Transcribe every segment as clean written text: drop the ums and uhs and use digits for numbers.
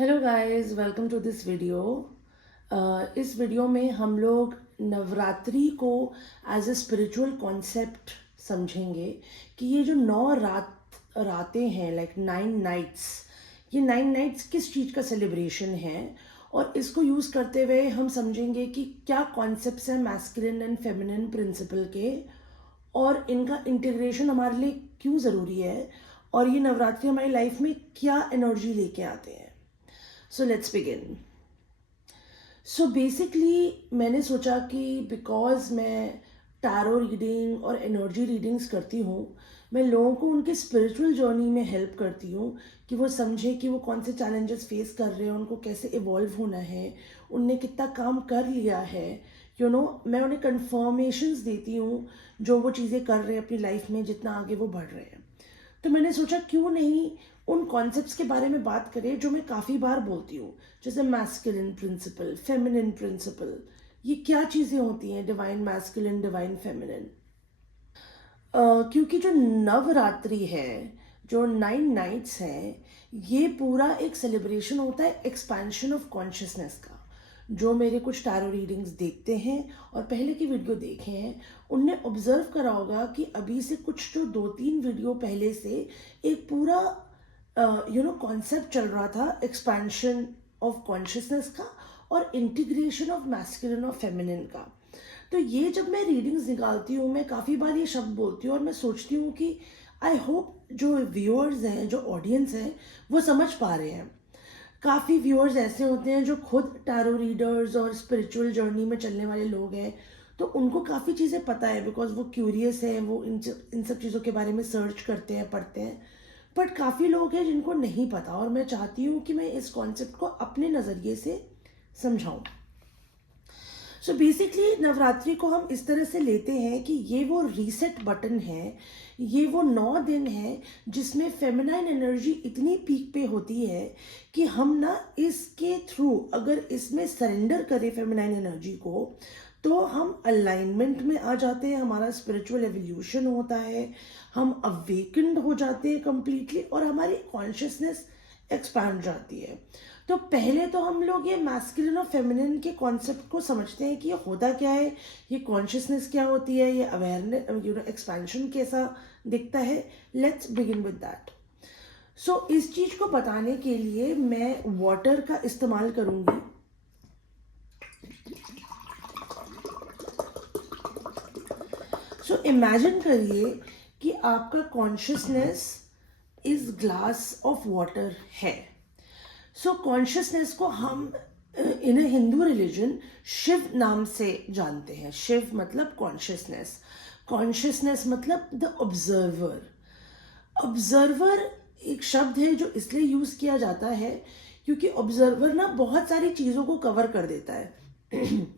Hello guys, welcome to this video. इस video में हम लोग नवरात्रि को एज ए स्पिरिचुअल कॉन्सेप्ट समझेंगे कि ये जो 9 रातें हैं, लाइक 9 नाइट्स, ये 9 नाइट्स किस चीज़ का सेलिब्रेशन है। और इसको यूज़ करते हुए हम समझेंगे कि क्या कॉन्सेप्ट्स हैं मैस्कुलिन एंड फेमिनिन प्रिंसिपल के, और इनका इंटीग्रेशन हमारे लिए क्यों ज़रूरी है, और ये नवरात्रि हमारी लाइफ में क्या एनर्जी लेके आते हैं। So let's begin. So basically मैंने सोचा कि बिकॉज मैं टैरो रीडिंग और एनर्जी रीडिंग्स करती हूँ, मैं लोगों को उनके स्पिरिचुअल जर्नी में हेल्प करती हूँ कि वो समझे कि वो कौन से चैलेंजेस फेस कर रहे हैं, उनको कैसे इवॉल्व होना है, उनने कितना काम कर लिया है। मैं उन्हें कन्फर्मेशंस देती हूँ जो वो चीज़ें कर रहे हैं अपनी लाइफ में, जितना आगे वो बढ़ रहे हैं। तो मैंने सोचा क्यों नहीं उन कॉन्सेप्ट्स के बारे में बात करें जो मैं काफ़ी बार बोलती हूँ, जैसे मैस्कुलिन प्रिंसिपल, फेमिनिन प्रिंसिपल। ये क्या चीज़ें होती हैं, डिवाइन मैस्कुलिन, डिवाइन फेमिनिन। क्योंकि जो नवरात्रि है, जो 9 नाइट्स हैं, ये पूरा एक सेलिब्रेशन होता है एक्सपेंशन ऑफ कॉन्शियसनेस का। जो मेरे कुछ टैरो रीडिंग्स देखते हैं और पहले की वीडियो देखे हैं, उनने ऑब्जर्व करा होगा कि अभी से कुछ जो 2-3 वीडियो पहले से एक पूरा कॉन्सेप्ट चल रहा था एक्सपेंशन ऑफ कॉन्शियसनेस का और इंटीग्रेशन ऑफ मैस्कुलिन और फेमिनिन का। तो ये जब मैं रीडिंग्स निकालती हूँ, मैं काफ़ी बार ये शब्द बोलती हूँ और मैं सोचती हूँ कि आई होप जो व्यूअर्स हैं, जो ऑडियंस हैं, वो समझ पा रहे हैं। काफ़ी व्यूअर्स ऐसे होते हैं जो खुद टैरो रीडर्स और स्पिरिचुअल जर्नी में चलने वाले लोग हैं, तो उनको काफ़ी चीज़ें पता है बिकॉज वो क्यूरियस हैं, वो इन सब चीज़ों के बारे में सर्च करते हैं, पढ़ते हैं। बट काफ़ी लोग हैं जिनको नहीं पता, और मैं चाहती हूँ कि मैं इस कॉन्सेप्ट को अपने नज़रिए से समझाऊँ। सो बेसिकली नवरात्रि को हम इस तरह से लेते हैं कि ये वो रीसेट बटन है, ये वो 9 दिन है जिसमें फेमिनाइन एनर्जी इतनी पीक पे होती है कि हम ना इसके थ्रू अगर इसमें सरेंडर करें फेमिनाइन एनर्जी को, तो हम अलाइनमेंट में आ जाते हैं, हमारा स्पिरिचुअल एवोल्यूशन होता है, हम अवेकेंड हो जाते हैं कम्प्लीटली, और हमारी कॉन्शियसनेस एक्सपैंड जाती है। तो पहले तो हम लोग ये मैस्कुलिन और फेमिनिन के कॉन्सेप्ट को समझते हैं कि ये होता क्या है, ये कॉन्शियसनेस क्या होती है, ये अवेयरनेस एक्सपेंशन कैसा दिखता है। Let's begin with that. So इस चीज़ को बताने के लिए मैं वाटर का इस्तेमाल करूंगी। सो इमेजिन करिए कि आपका कॉन्शियसनेस इस ग्लास ऑफ वाटर है। सो कॉन्शियसनेस को हम इन ए हिंदू रिलीजन शिव नाम से जानते हैं। शिव मतलब कॉन्शियसनेस, कॉन्शियसनेस मतलब द ऑब्जर्वर। ऑब्जर्वर एक शब्द है जो इसलिए यूज किया जाता है क्योंकि ऑब्जर्वर ना बहुत सारी चीज़ों को कवर कर देता है।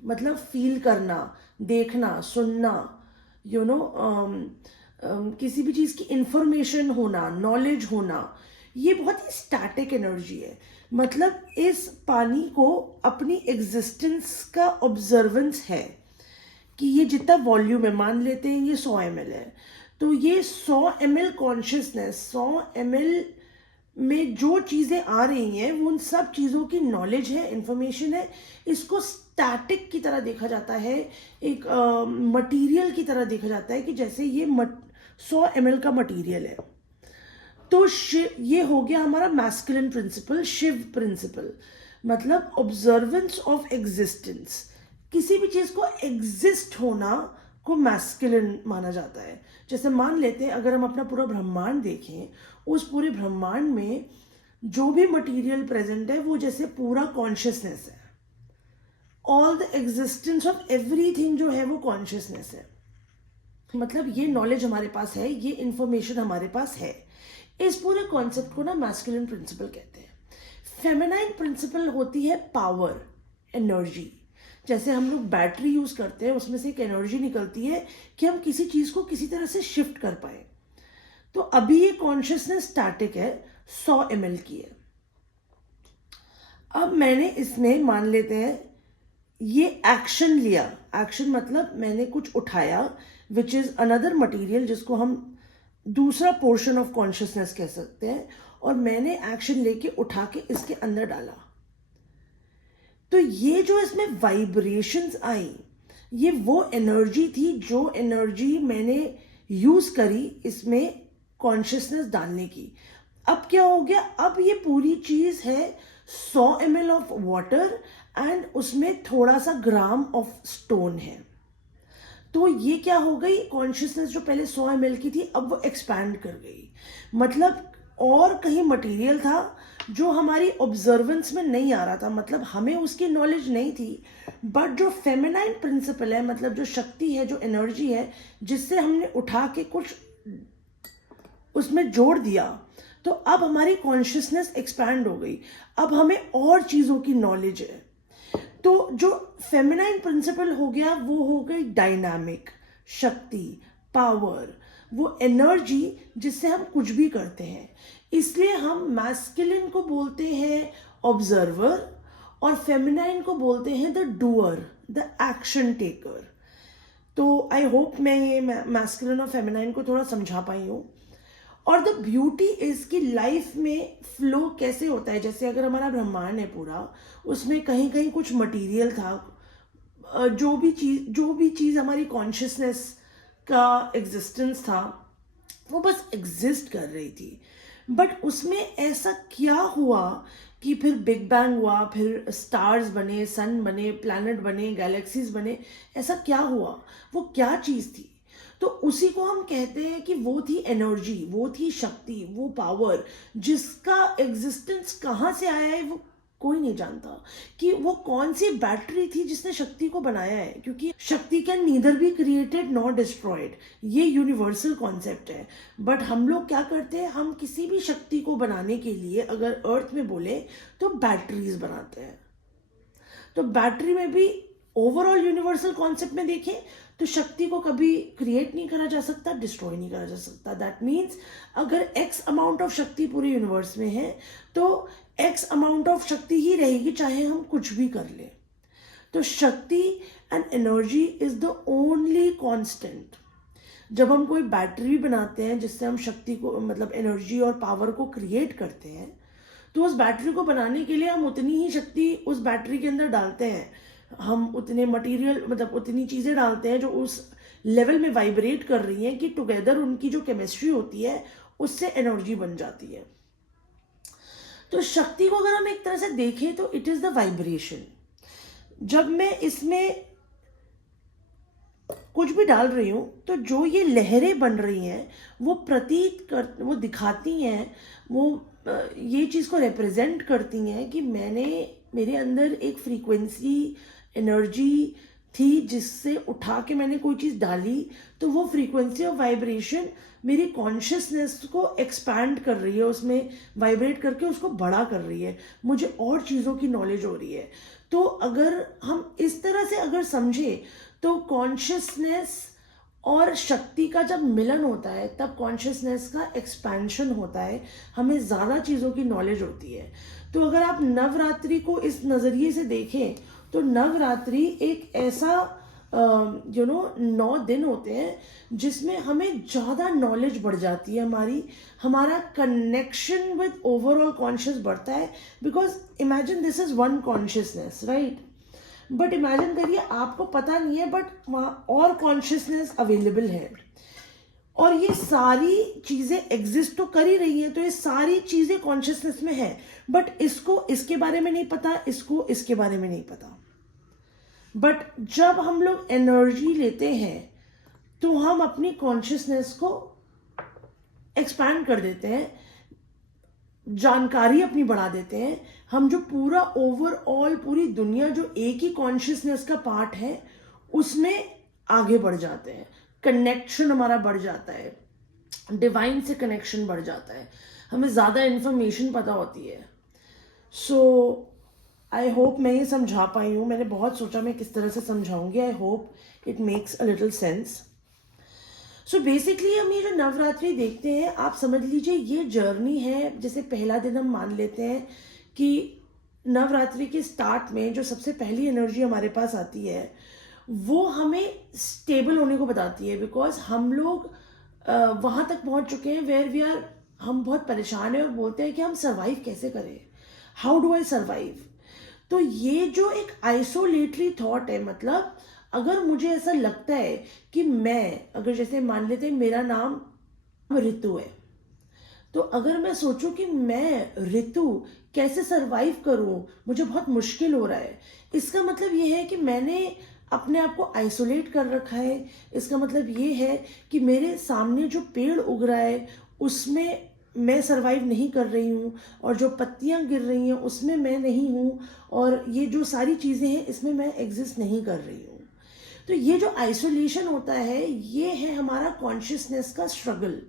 मतलब फील करना, देखना, सुनना, यू नो किसी भी चीज़ की इंफॉर्मेशन होना, नॉलेज होना, ये बहुत ही स्टैटिक एनर्जी है। मतलब इस पानी को अपनी एग्जिस्टेंस का ऑब्जर्वेंस है कि ये जितना वॉल्यूम है, मान लेते हैं ये 100 ml है, तो ये 100 ml कॉन्शियसनेस, 100 ml में जो चीज़ें आ रही हैं वो उन सब चीज़ों की नॉलेज है, इंफॉर्मेशन है। इसको स्टैटिक की तरह देखा जाता है, एक मटेरियल की तरह देखा जाता है कि जैसे ये 100 ml का मटेरियल है। तो ये हो गया हमारा मैस्कुलिन प्रिंसिपल, शिव प्रिंसिपल, मतलब ऑब्जर्वेंस ऑफ एग्जिस्टेंस। किसी भी चीज को एग्जिस्ट होना को मैस्कुलिन माना जाता है। जैसे मान लेते हैं अगर हम अपना पूरा ब्रह्मांड देखें, उस पूरे ब्रह्मांड में जो भी मटेरियल प्रेजेंट है वो जैसे पूरा कॉन्शियसनेस है। All the existence of everything जो है वो कॉन्शियसनेस है। मतलब ये नॉलेज हमारे पास है, ये इंफॉर्मेशन हमारे पास है। इस पूरे कॉन्सेप्ट को ना मैस्कुलिन प्रिंसिपल कहते हैं। फेमिनाइन प्रिंसिपल होती है पावर, एनर्जी। जैसे हम लोग बैटरी यूज करते हैं, उसमें से एक एनर्जी निकलती है कि हम किसी चीज को किसी तरह से शिफ्ट कर पाए। तो अभी ये कॉन्शियसनेस स्टैटिक है, 100 ml की है। अब मैंने इसमें मान लेते हैं ये एक्शन लिया, एक्शन मतलब मैंने कुछ उठाया, विच इज अनदर मटीरियल जिसको हम दूसरा पोर्शन ऑफ कॉन्शियसनेस कह सकते हैं, और मैंने एक्शन लेके उठा के इसके अंदर डाला। तो ये जो इसमें वाइब्रेशंस आई, ये वो एनर्जी थी जो एनर्जी मैंने यूज करी इसमें कॉन्शियसनेस डालने की। अब क्या हो गया, अब ये पूरी चीज है 100 ml ऑफ वाटर एंड उसमें थोड़ा सा ग्राम ऑफ स्टोन है। तो ये क्या हो गई, कॉन्शियसनेस जो पहले 100 ml की थी अब वो एक्सपैंड कर गई। मतलब और कहीं मटेरियल था जो हमारी ऑब्जर्वेंस में नहीं आ रहा था, मतलब हमें उसकी नॉलेज नहीं थी, बट जो फेमिनाइन प्रिंसिपल है, मतलब जो शक्ति है, जो एनर्जी है, जिससे हमने उठा के कुछ उसमें जोड़ दिया, तो अब हमारी कॉन्शियसनेस एक्सपैंड हो गई। अब हमें और चीज़ों की नॉलेज है। तो जो फेमिनाइन प्रिंसिपल हो गया वो हो गई डायनामिक, शक्ति, पावर, वो एनर्जी जिससे हम कुछ भी करते हैं। इसलिए हम मैस्कुलिन को बोलते हैं ऑब्जर्वर और फेमिनाइन को बोलते हैं the doer, the action taker. तो आई होप मैं ये मैस्कुलिन और फेमिनाइन को थोड़ा समझा पाई हूँ। और द ब्यूटी इज कि लाइफ में फ्लो कैसे होता है। जैसे अगर हमारा ब्रह्मांड है पूरा, उसमें कहीं कहीं कुछ मटेरियल था, जो भी चीज़ हमारी कॉन्शियसनेस का एग्जिस्टेंस था वो बस एग्जिस्ट कर रही थी। बट उसमें ऐसा क्या हुआ कि फिर बिग बैंग हुआ, फिर स्टार्स बने, सन बने, प्लैनेट बने, गैलेक्सीज बने, ऐसा क्या हुआ, वो क्या चीज़ थी? तो उसी को हम कहते हैं कि वो थी एनर्जी, वो थी शक्ति, वो पावर, जिसका एग्जिस्टेंस कहाँ से आया है वो कोई नहीं जानता। कि वो कौन सी बैटरी थी जिसने शक्ति को बनाया है, क्योंकि शक्ति can neither be created nor destroyed, ये यूनिवर्सल कॉन्सेप्ट है। बट हम लोग क्या करते हैं, हम किसी भी शक्ति को बनाने के लिए अगर अर्थ में बोले तो बैटरीज बनाते हैं। तो बैटरी में भी ओवरऑल यूनिवर्सल कॉन्सेप्ट में देखें तो शक्ति को कभी क्रिएट नहीं करा जा सकता, डिस्ट्रॉय नहीं करा जा सकता। दैट मीन्स अगर एक्स अमाउंट ऑफ शक्ति पूरे यूनिवर्स में है तो एक्स अमाउंट ऑफ शक्ति ही रहेगी, चाहे हम कुछ भी कर ले। तो शक्ति and energy is the only constant. जब हम कोई बैटरी बनाते हैं जिससे हम शक्ति को, मतलब एनर्जी और पावर को क्रिएट करते हैं, तो उस बैटरी को बनाने के लिए हम उतनी ही शक्ति उस बैटरी के अंदर डालते हैं, हम उतने मटेरियल, मतलब उतनी चीज़ें डालते हैं जो उस लेवल में वाइब्रेट कर रही हैं कि टुगेदर उनकी जो केमिस्ट्री होती है उससे एनर्जी बन जाती है। तो शक्ति को अगर हम एक तरह से देखें तो इट इज़ द वाइब्रेशन। जब मैं इसमें कुछ भी डाल रही हूँ तो जो ये लहरें बन रही हैं वो दिखाती हैं, वो ये चीज़ को रिप्रेजेंट करती हैं कि मेरे अंदर एक फ्रीक्वेंसी, एनर्जी थी जिससे उठा के मैंने कोई चीज़ डाली, तो वो फ्रीक्वेंसी और वाइब्रेशन मेरी कॉन्शियसनेस को एक्सपैंड कर रही है, उसमें वाइब्रेट करके उसको बड़ा कर रही है, मुझे और चीज़ों की नॉलेज हो रही है। तो अगर हम इस तरह से अगर समझें तो कॉन्शियसनेस और शक्ति का जब मिलन होता है तब कॉन्शियसनेस का एक्सपेंशन होता है, हमें ज़्यादा चीज़ों की नॉलेज होती है। तो अगर आप नवरात्रि को इस नज़रिए से देखें तो नवरात्रि एक ऐसा 9 दिन होते हैं जिसमें हमें ज़्यादा नॉलेज बढ़ जाती है, हमारा कनेक्शन विद ओवरऑल कॉन्शियस बढ़ता है। Because imagine this is one consciousness, right? But imagine करिए आपको पता नहीं है बट वहाँ और कॉन्शियसनेस अवेलेबल है और ये सारी चीज़ें एग्जिस्ट तो कर ही रही हैं, तो ये सारी चीज़ें कॉन्शियसनेस में है, बट इसको इसके बारे में नहीं पता, इसको इसके बारे में नहीं पता। बट जब हम लोग एनर्जी लेते हैं तो हम अपनी कॉन्शियसनेस को एक्सपैंड कर देते हैं, जानकारी अपनी बढ़ा देते हैं। हम जो पूरा ओवरऑल पूरी दुनिया जो एक ही कॉन्शियसनेस का पार्ट है उसमें आगे बढ़ जाते हैं, कनेक्शन हमारा बढ़ जाता है, डिवाइन से कनेक्शन बढ़ जाता है, हमें ज़्यादा इन्फॉर्मेशन पता होती है। सो आई होप मैं ये समझा पाई हूँ। मैंने बहुत सोचा मैं किस तरह से समझाऊंगी। I hope it makes a little sense. So basically हम ये जो नवरात्रि देखते हैं, आप समझ लीजिए ये जर्नी है। जैसे पहला दिन हम मान लेते हैं कि नवरात्रि के स्टार्ट में जो सबसे पहली एनर्जी हमारे पास आती है वो हमें स्टेबल होने को बताती है, बिकॉज हम लोग वहाँ तक पहुँच चुके हैं वेयर वी आर, हम बहुत परेशान हैं और बोलते हैं कि हम सर्वाइव कैसे करें, हाउ डू आई सर्वाइव। तो ये जो एक आइसोलेटरी थॉट है, मतलब अगर मुझे ऐसा लगता है कि मैं, अगर जैसे मान लेते हैं मेरा नाम ऋतु है, तो अगर मैं सोचूं कि मैं ऋतु कैसे सरवाइव करूं, मुझे बहुत मुश्किल हो रहा है, इसका मतलब ये है कि मैंने अपने आप को आइसोलेट कर रखा है। इसका मतलब ये है कि मेरे सामने जो पेड़ उग रहा है उसमें मैं सरवाइव नहीं कर रही हूँ, और जो पत्तियाँ गिर रही हैं उसमें मैं नहीं हूँ, और ये जो सारी चीज़ें हैं इसमें मैं एग्जिस्ट नहीं कर रही हूँ। तो ये जो आइसोलेशन होता है, ये है हमारा कॉन्शियसनेस का स्ट्रगल,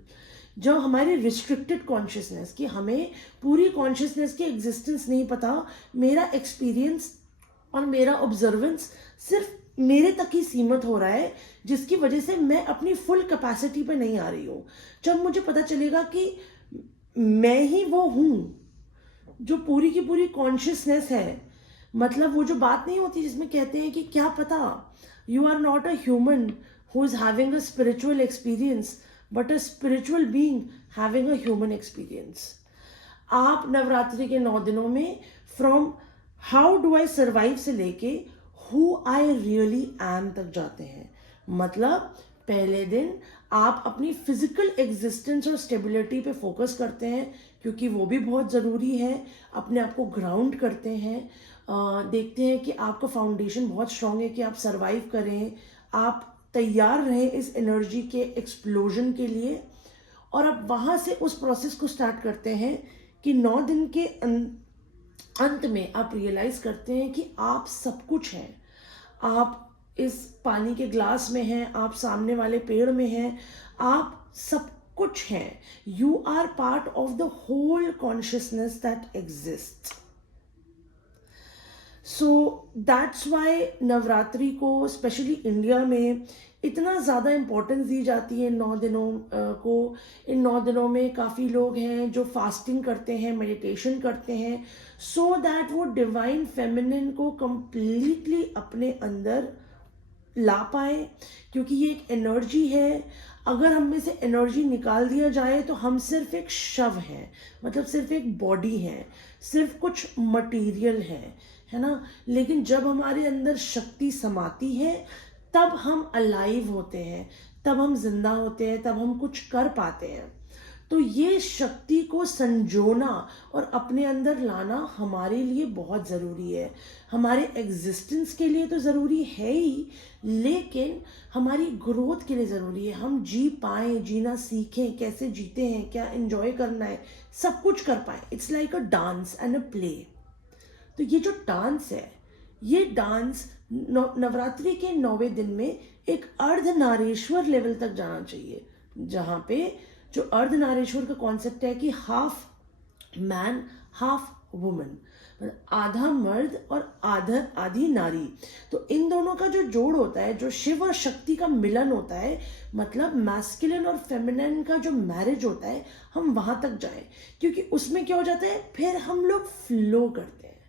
जो हमारी रिस्ट्रिक्टेड कॉन्शियसनेस, कि हमें पूरी कॉन्शियसनेस की एग्जिस्टेंस नहीं पता, मेरा एक्सपीरियंस और मेरा ऑब्जर्वेंस सिर्फ मेरे तक ही सीमित हो रहा है, जिसकी वजह से मैं अपनी फुल कैपेसिटी पे नहीं आ रही हूँ। जब मुझे पता चलेगा कि मैं ही वो हूँ जो पूरी की पूरी कॉन्शियसनेस है, मतलब वो जो बात नहीं होती जिसमें कहते हैं कि क्या पता, you are not a human who is having a spiritual experience, but a spiritual being having a human experience. आप नवरात्रि के 9 दिनों में from how do I survive से लेके हु आई रियली एम तक जाते हैं। मतलब पहले दिन आप अपनी फिजिकल एग्जिस्टेंस और स्टेबिलिटी पे फोकस करते हैं, क्योंकि वो भी बहुत ज़रूरी है। अपने आप को ग्राउंड करते हैं, देखते हैं कि आपका फाउंडेशन बहुत स्ट्रांग है कि आप सरवाइव करें, आप तैयार रहें इस एनर्जी के एक्सप्लोजन के लिए। और अब वहाँ से उस प्रोसेस को स्टार्ट करते हैं कि 9 दिन के अंत में आप रियलाइज करते हैं कि आप सब कुछ हैं। आप इस पानी के ग्लास में हैं, आप सामने वाले पेड़ में हैं, आप सब कुछ हैं। You are part of the whole consciousness that exist. So that's why Navratri को स्पेशली इंडिया में इतना ज़्यादा इम्पोर्टेंस दी जाती है 9 दिनों को। इन 9 दिनों में काफ़ी लोग हैं जो फास्टिंग करते हैं, मेडिटेशन करते हैं, सो दैट वो डिवाइन फेमिनिन को कंप्लीटली अपने अंदर ला पाए, क्योंकि ये एक एनर्जी है। अगर हम में से एनर्जी निकाल दिया जाए तो हम सिर्फ एक शव हैं, मतलब सिर्फ एक बॉडी है, सिर्फ कुछ मटेरियल है ना। लेकिन जब हमारे अंदर शक्ति समाती है तब हम अलाइव होते हैं, तब हम जिंदा होते हैं, तब हम कुछ कर पाते हैं। तो ये शक्ति को संजोना और अपने अंदर लाना हमारे लिए बहुत ज़रूरी है। हमारे एग्जिस्टेंस के लिए तो ज़रूरी है ही, लेकिन हमारी ग्रोथ के लिए ज़रूरी है। हम जी पाएँ, जीना सीखें, कैसे जीते हैं, क्या एंजॉय करना है, सब कुछ कर पाएँ। It's like a dance and a play. तो ये जो डांस है, ये डांस नवरात्रि के 9वें दिन में एक अर्धनारीश्वर लेवल तक जाना चाहिए, जहाँ पे जो अर्धनारीश्वर का कॉन्सेप्ट है कि हाफ मैन हाफ वुमन, आधा मर्द और आधी नारी। तो इन दोनों का जो जोड़ होता है, जो शिव और शक्ति का मिलन होता है, मतलब मैस्कुलिन और फेमिनिन का जो मैरिज होता है, हम वहां तक जाएं। क्योंकि उसमें क्या हो जाता है, फिर हम लोग फ्लो करते हैं,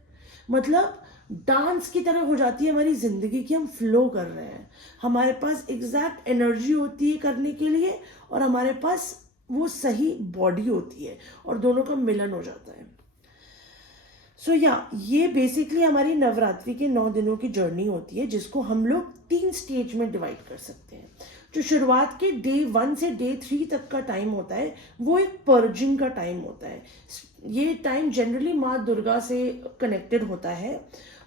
मतलब डांस की तरह हो जाती है हमारी जिंदगी की। हम फ्लो कर रहे हैं, हमारे पास एग्जैक्ट एनर्जी होती है करने के लिए, और हमारे पास वो सही बॉडी होती है, और दोनों का मिलन हो जाता है। सो ये बेसिकली हमारी नवरात्रि के 9 दिनों की जर्नी होती है, जिसको हम लोग 3 स्टेज में डिवाइड कर सकते हैं। जो शुरुआत के डे 1 से डे 3 तक का टाइम होता है, वो एक पर्जिंग का टाइम होता है। ये टाइम जनरली माँ दुर्गा से कनेक्टेड होता है।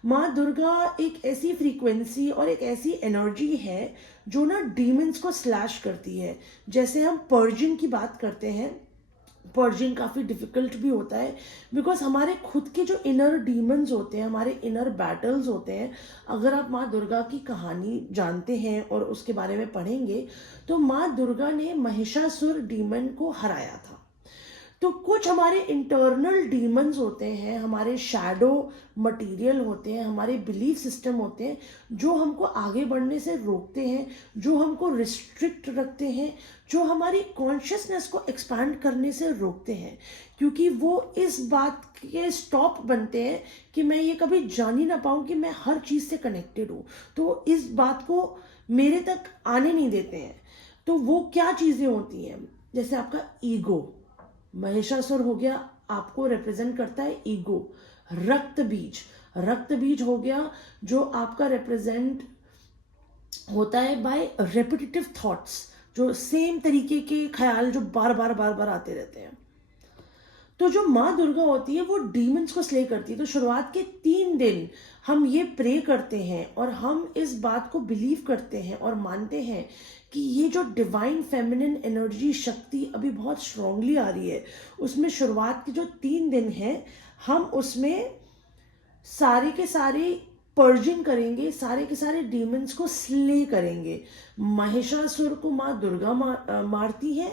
माँ दुर्गा एक ऐसी फ्रीक्वेंसी और एक ऐसी एनर्जी है जो ना डीमंस को स्लैश करती है। जैसे हम पर्जिंग की बात करते हैं, पर्जिंग काफ़ी डिफिकल्ट भी होता है, बिकॉज हमारे खुद के जो इनर डीमंस होते हैं, हमारे इनर बैटल्स होते हैं। अगर आप माँ दुर्गा की कहानी जानते हैं और उसके बारे में पढ़ेंगे, तो माँ दुर्गा ने महिषासुर डीमन को हराया था। तो कुछ हमारे इंटरनल डीमंस होते हैं, हमारे शैडो मटेरियल होते हैं, हमारे बिलीफ सिस्टम होते हैं, जो हमको आगे बढ़ने से रोकते हैं, जो हमको रिस्ट्रिक्ट रखते हैं, जो हमारी कॉन्शियसनेस को एक्सपैंड करने से रोकते हैं, क्योंकि वो इस बात के स्टॉप बनते हैं कि मैं ये कभी जान ही ना पाऊँ कि मैं हर चीज़ से कनेक्टेड हूँ। तो इस बात को मेरे तक आने नहीं देते हैं। तो वो क्या चीज़ें होती हैं, जैसे आपका ईगो, महिषासुर हो गया, आपको रिप्रेजेंट करता है ईगो। रक्त बीज हो गया जो आपका रिप्रेजेंट होता है बाय रेपिटेटिव थॉट्स, जो सेम तरीके के ख्याल जो बार बार आते रहते हैं। तो जो माँ दुर्गा होती है वो डीमंस को स्ले करती है। तो शुरुआत के 3 दिन हम ये प्रे करते हैं और हम इस बात को बिलीव करते हैं और मानते हैं कि ये जो डिवाइन फेमिनिन एनर्जी शक्ति अभी बहुत स्ट्रांगली आ रही है, उसमें शुरुआत के जो 3 दिन हैं हम उसमें सारे के सारे पर्जिंग करेंगे, सारे के सारे डीमंस को स्ले करेंगे। महिषासुर को माँ दुर्गा मारती है,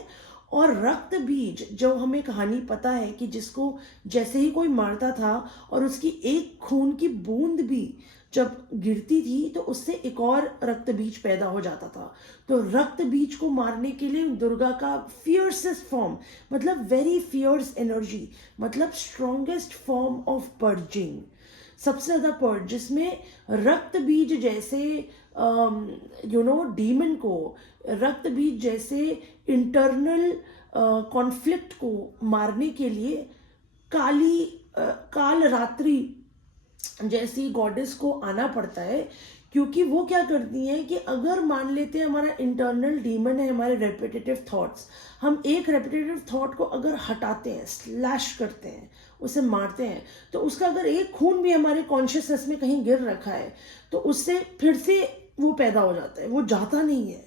और रक्त बीज जो हमें कहानी पता है कि जिसको जैसे ही कोई मारता था और उसकी एक खून की बूंद भी जब गिरती थी तो उससे एक और रक्त बीज पैदा हो जाता था। तो रक्त बीज को मारने के लिए दुर्गा का फियर्सेस्ट फॉर्म, मतलब वेरी फियर्स एनर्जी, मतलब स्ट्रॉन्गेस्ट फॉर्म ऑफ पर्जिंग, सबसे ज्यादा पर्ज, जिसमें रक्त बीज जैसे डीमन को, रक्त बीज जैसे इंटरनल कॉन्फ्लिक्ट को मारने के लिए काल रात्रि जैसी गॉडेस को आना पड़ता है। क्योंकि वो क्या करती हैं कि अगर मान लेते हैं हमारा इंटरनल डीमन है हमारे रेपिटेटिव थॉट्स, हम एक रेपिटेटिव थॉट को अगर हटाते हैं, स्लैश करते हैं, उसे मारते हैं, तो उसका अगर एक खून भी हमारे कॉन्शियसनेस में कहीं गिर रखा है तो उससे फिर से वो पैदा हो जाता है, वो जाता नहीं है।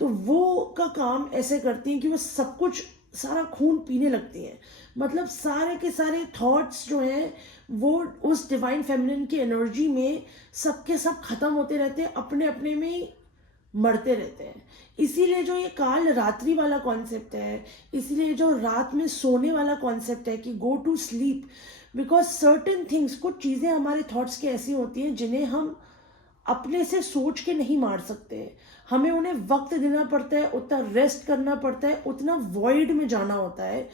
तो वो का काम ऐसे करती हैं कि वो सब कुछ, सारा खून पीने लगती हैं। मतलब सारे के सारे थॉट्स जो हैं वो उस डिवाइन फेमिनिन की एनर्जी में सबके सब खत्म होते रहते हैं, अपने अपने में ही मरते रहते हैं। इसीलिए जो ये काल रात्रि वाला कॉन्सेप्ट है, इसीलिए जो रात में सोने वाला कॉन्सेप्ट है कि go to sleep, because certain things, कुछ चीज़ें हमारे थॉट्स की ऐसी होती हैं जिन्हें हम अपने से सोच के नहीं मार सकते। हमें उन्हें वक्त देना पड़ता है, उतना रेस्ट करना पड़ता है, उतना वॉइड में जाना होता है,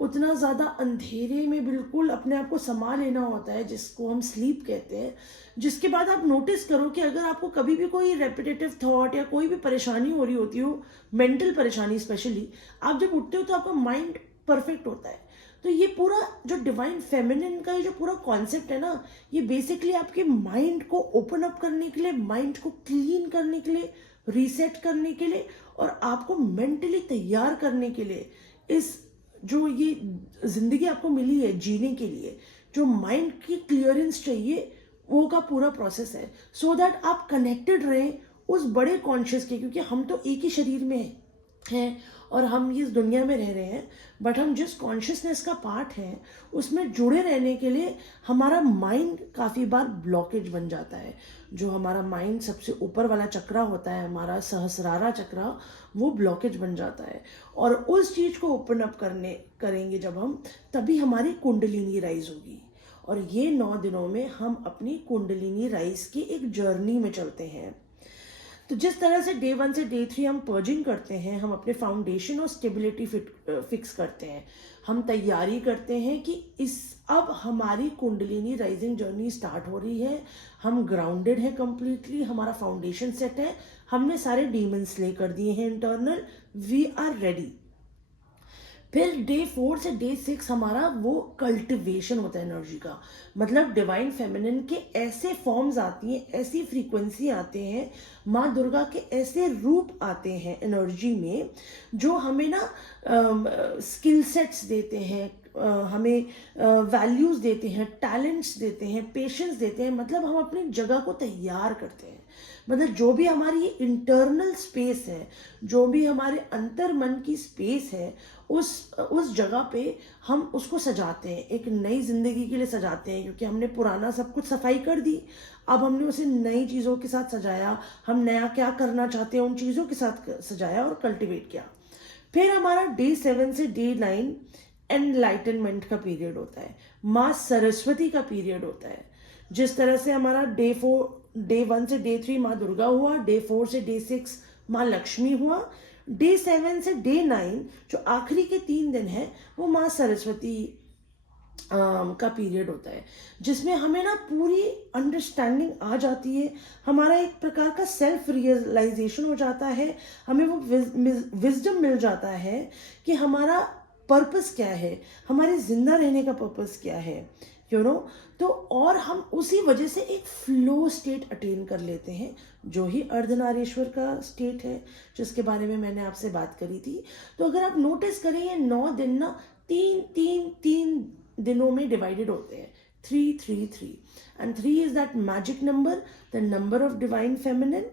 उतना ज़्यादा अंधेरे में बिल्कुल अपने आप को समा लेना होता है, जिसको हम स्लीप कहते हैं। जिसके बाद आप नोटिस करो कि अगर आपको कभी भी कोई रेपिटेटिव थॉट या कोई भी परेशानी हो रही होती हो, मेंटल परेशानी स्पेशली, आप जब उठते हो तो आपका माइंड परफेक्ट होता है। तो ये पूरा जो डिवाइन फेमिनिन का ये जो पूरा कॉन्सेप्ट है ना, ये बेसिकली आपके माइंड को ओपन अप करने के लिए, माइंड को क्लीन करने के लिए, रीसेट करने के लिए, और आपको मेंटली तैयार करने के लिए, इस जो ये जिंदगी आपको मिली है जीने के लिए, जो माइंड की क्लियरेंस चाहिए, वो का पूरा प्रोसेस है। सो दैट आप कनेक्टेड रहें उस बड़े कॉन्शियस के, क्योंकि हम तो एक ही शरीर में हैं और हम इस दुनिया में रह रहे हैं, बट हम जिस कॉन्शियसनेस का पार्ट है उसमें जुड़े रहने के लिए हमारा माइंड काफ़ी बार ब्लॉकेज बन जाता है। जो हमारा माइंड सबसे ऊपर वाला चक्रा होता है, हमारा सहस्रारा चक्रा, वो ब्लॉकेज बन जाता है। और उस चीज़ को ओपन अप करेंगे जब हम, तभी हमारी कुंडलिनी राइज होगी। और ये 9 दिनों में हम अपनी कुंडलिनी राइज की एक जर्नी में चलते हैं। तो जिस तरह से डे 1 से डे 3 हम पर्जिंग करते हैं, हम अपने फाउंडेशन और स्टेबिलिटी फिक्स करते हैं, हम तैयारी करते हैं कि अब हमारी कुंडलिनी राइजिंग जर्नी स्टार्ट हो रही है, हम ग्राउंडेड है कंप्लीटली, हमारा फाउंडेशन सेट है, हमने सारे डीमंस स्ले कर दिए हैं इंटरनल, वी आर रेडी। फिर डे 4 से डे 6 हमारा वो कल्टिवेशन होता है एनर्जी का, मतलब डिवाइन फेमिनिन के ऐसे फॉर्म्स आती हैं, ऐसी फ्रीक्वेंसी आते हैं, माँ दुर्गा के ऐसे रूप आते हैं एनर्जी में, जो हमें ना स्किल सेट्स देते हैं, हमें वैल्यूज देते हैं, टैलेंट्स देते हैं, पेशेंस देते हैं, मतलब हम अपनी जगह को तैयार करते हैं। मतलब जो भी हमारी इंटरनल स्पेस है, जो भी हमारे अंतर मन की स्पेस है, उस जगह पे हम उसको सजाते हैं, एक नई जिंदगी के लिए सजाते हैं, क्योंकि हमने पुराना सब कुछ सफाई कर दी, अब हमने उसे नई चीज़ों के साथ सजाया, हम नया क्या करना चाहते हैं उन चीज़ों के साथ सजाया और कल्टिवेट किया। फिर हमारा डे 7 से डे 9 एनलाइटनमेंट का पीरियड होता है, माँ सरस्वती का पीरियड होता है। जिस तरह से हमारा डे 1 से डे 3 माँ दुर्गा हुआ, डे 4 से डे 6 माँ लक्ष्मी हुआ, डे 7 से डे 9 जो आखिरी के 3 दिन है वो माँ सरस्वती का पीरियड होता है, जिसमें हमें ना पूरी अंडरस्टैंडिंग आ जाती है, हमारा एक प्रकार का सेल्फ रियलाइजेशन हो जाता है, हमें वो विजडम मिल जाता है कि हमारा पर्पस क्या है, हमारे जिंदा रहने का पर्पस क्या है, तो और हम उसी वजह से एक फ्लो स्टेट अटेन कर लेते हैं, जो ही अर्धनारीश्वर का स्टेट है, जिसके बारे में मैंने आपसे बात करी थी। तो अगर आप नोटिस करें, ये 9 दिन ना तीन दिनों में डिवाइडेड होते हैं, 3 and 3 is that magic number, the number of divine feminine.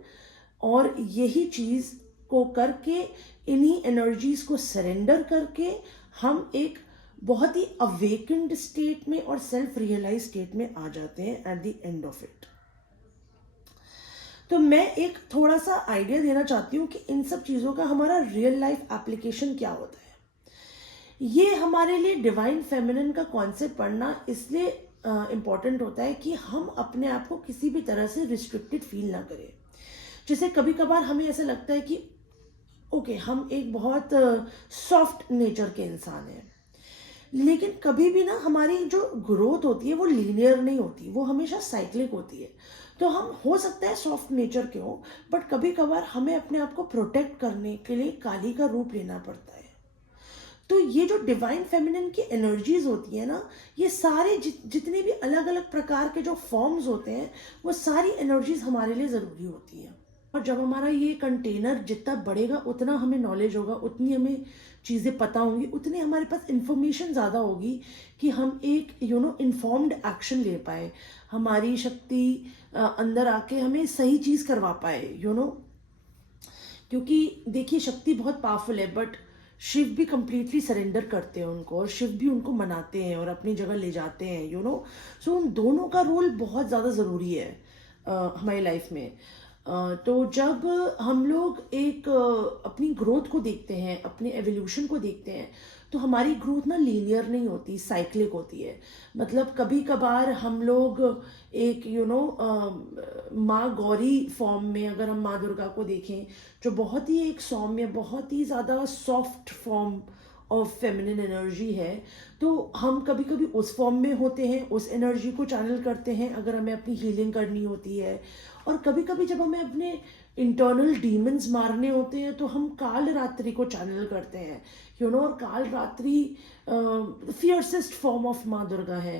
और यही चीज को करके, इन्हीं एनर्जीज को सरेंडर करके, हम एक बहुत ही अवेकेंड स्टेट में और सेल्फ रियलाइज स्टेट में आ जाते हैं at the end of it. तो मैं एक थोड़ा सा आइडिया देना चाहती हूँ कि इन सब चीज़ों का हमारा रियल लाइफ एप्लीकेशन क्या होता है। ये हमारे लिए डिवाइन फेमिनिन का कॉन्सेप्ट पढ़ना इसलिए इम्पॉर्टेंट होता है कि हम अपने आप को किसी भी तरह से रिस्ट्रिक्टेड फील ना करें। जैसे कभी कभार हमें ऐसा लगता है कि ओके, हम एक बहुत सॉफ्ट नेचर के इंसान हैं, लेकिन कभी भी ना हमारी जो ग्रोथ होती है वो लीनियर नहीं होती, वो हमेशा साइक्लिक होती है। तो हम हो सकता है सॉफ्ट नेचर के हो, बट कभी कभार हमें अपने आप को प्रोटेक्ट करने के लिए काली का रूप लेना पड़ता है। तो ये जो डिवाइन फेमिनिन की एनर्जीज होती है ना, ये सारे जितने भी अलग अलग प्रकार के जो फॉर्म्स होते हैं, वो सारी एनर्जीज हमारे लिए ज़रूरी होती हैं। और जब हमारा ये कंटेनर जितना बढ़ेगा, उतना हमें नॉलेज होगा, उतनी हमें चीज़ें पता होंगी, उतनी हमारे पास इंफॉर्मेशन ज़्यादा होगी कि हम एक इन्फॉर्म्ड एक्शन ले पाए, हमारी शक्ति अंदर आके हमें सही चीज़ करवा पाए, क्योंकि देखिए, शक्ति बहुत पावरफुल है, बट शिव भी कंप्लीटली सरेंडर करते हैं उनको, और शिव भी उनको मनाते हैं और अपनी जगह ले जाते हैं, सो उन दोनों का रोल बहुत ज़्यादा ज़रूरी है हमारी लाइफ में। तो जब हम लोग एक अपनी ग्रोथ को देखते हैं, अपने एवोल्यूशन को देखते हैं, तो हमारी ग्रोथ ना लीनियर नहीं होती, साइक्लिक होती है। मतलब कभी कभार हम लोग एक माँ गौरी फॉर्म में, अगर हम माँ दुर्गा को देखें, जो बहुत ही एक सौम्य, बहुत ही ज़्यादा soft form of feminine energy है, तो हम कभी कभी उस फॉर्म में होते हैं, उस एनर्जी को चैनल करते हैं अगर हमें अपनी हीलिंग करनी होती है। और कभी कभी जब हमें अपने इंटरनल डीमंस मारने होते हैं, तो हम काल रात्रि को चैनल करते हैं, और काल रात्रि फियर्सेस्ट फॉर्म ऑफ माँ दुर्गा है।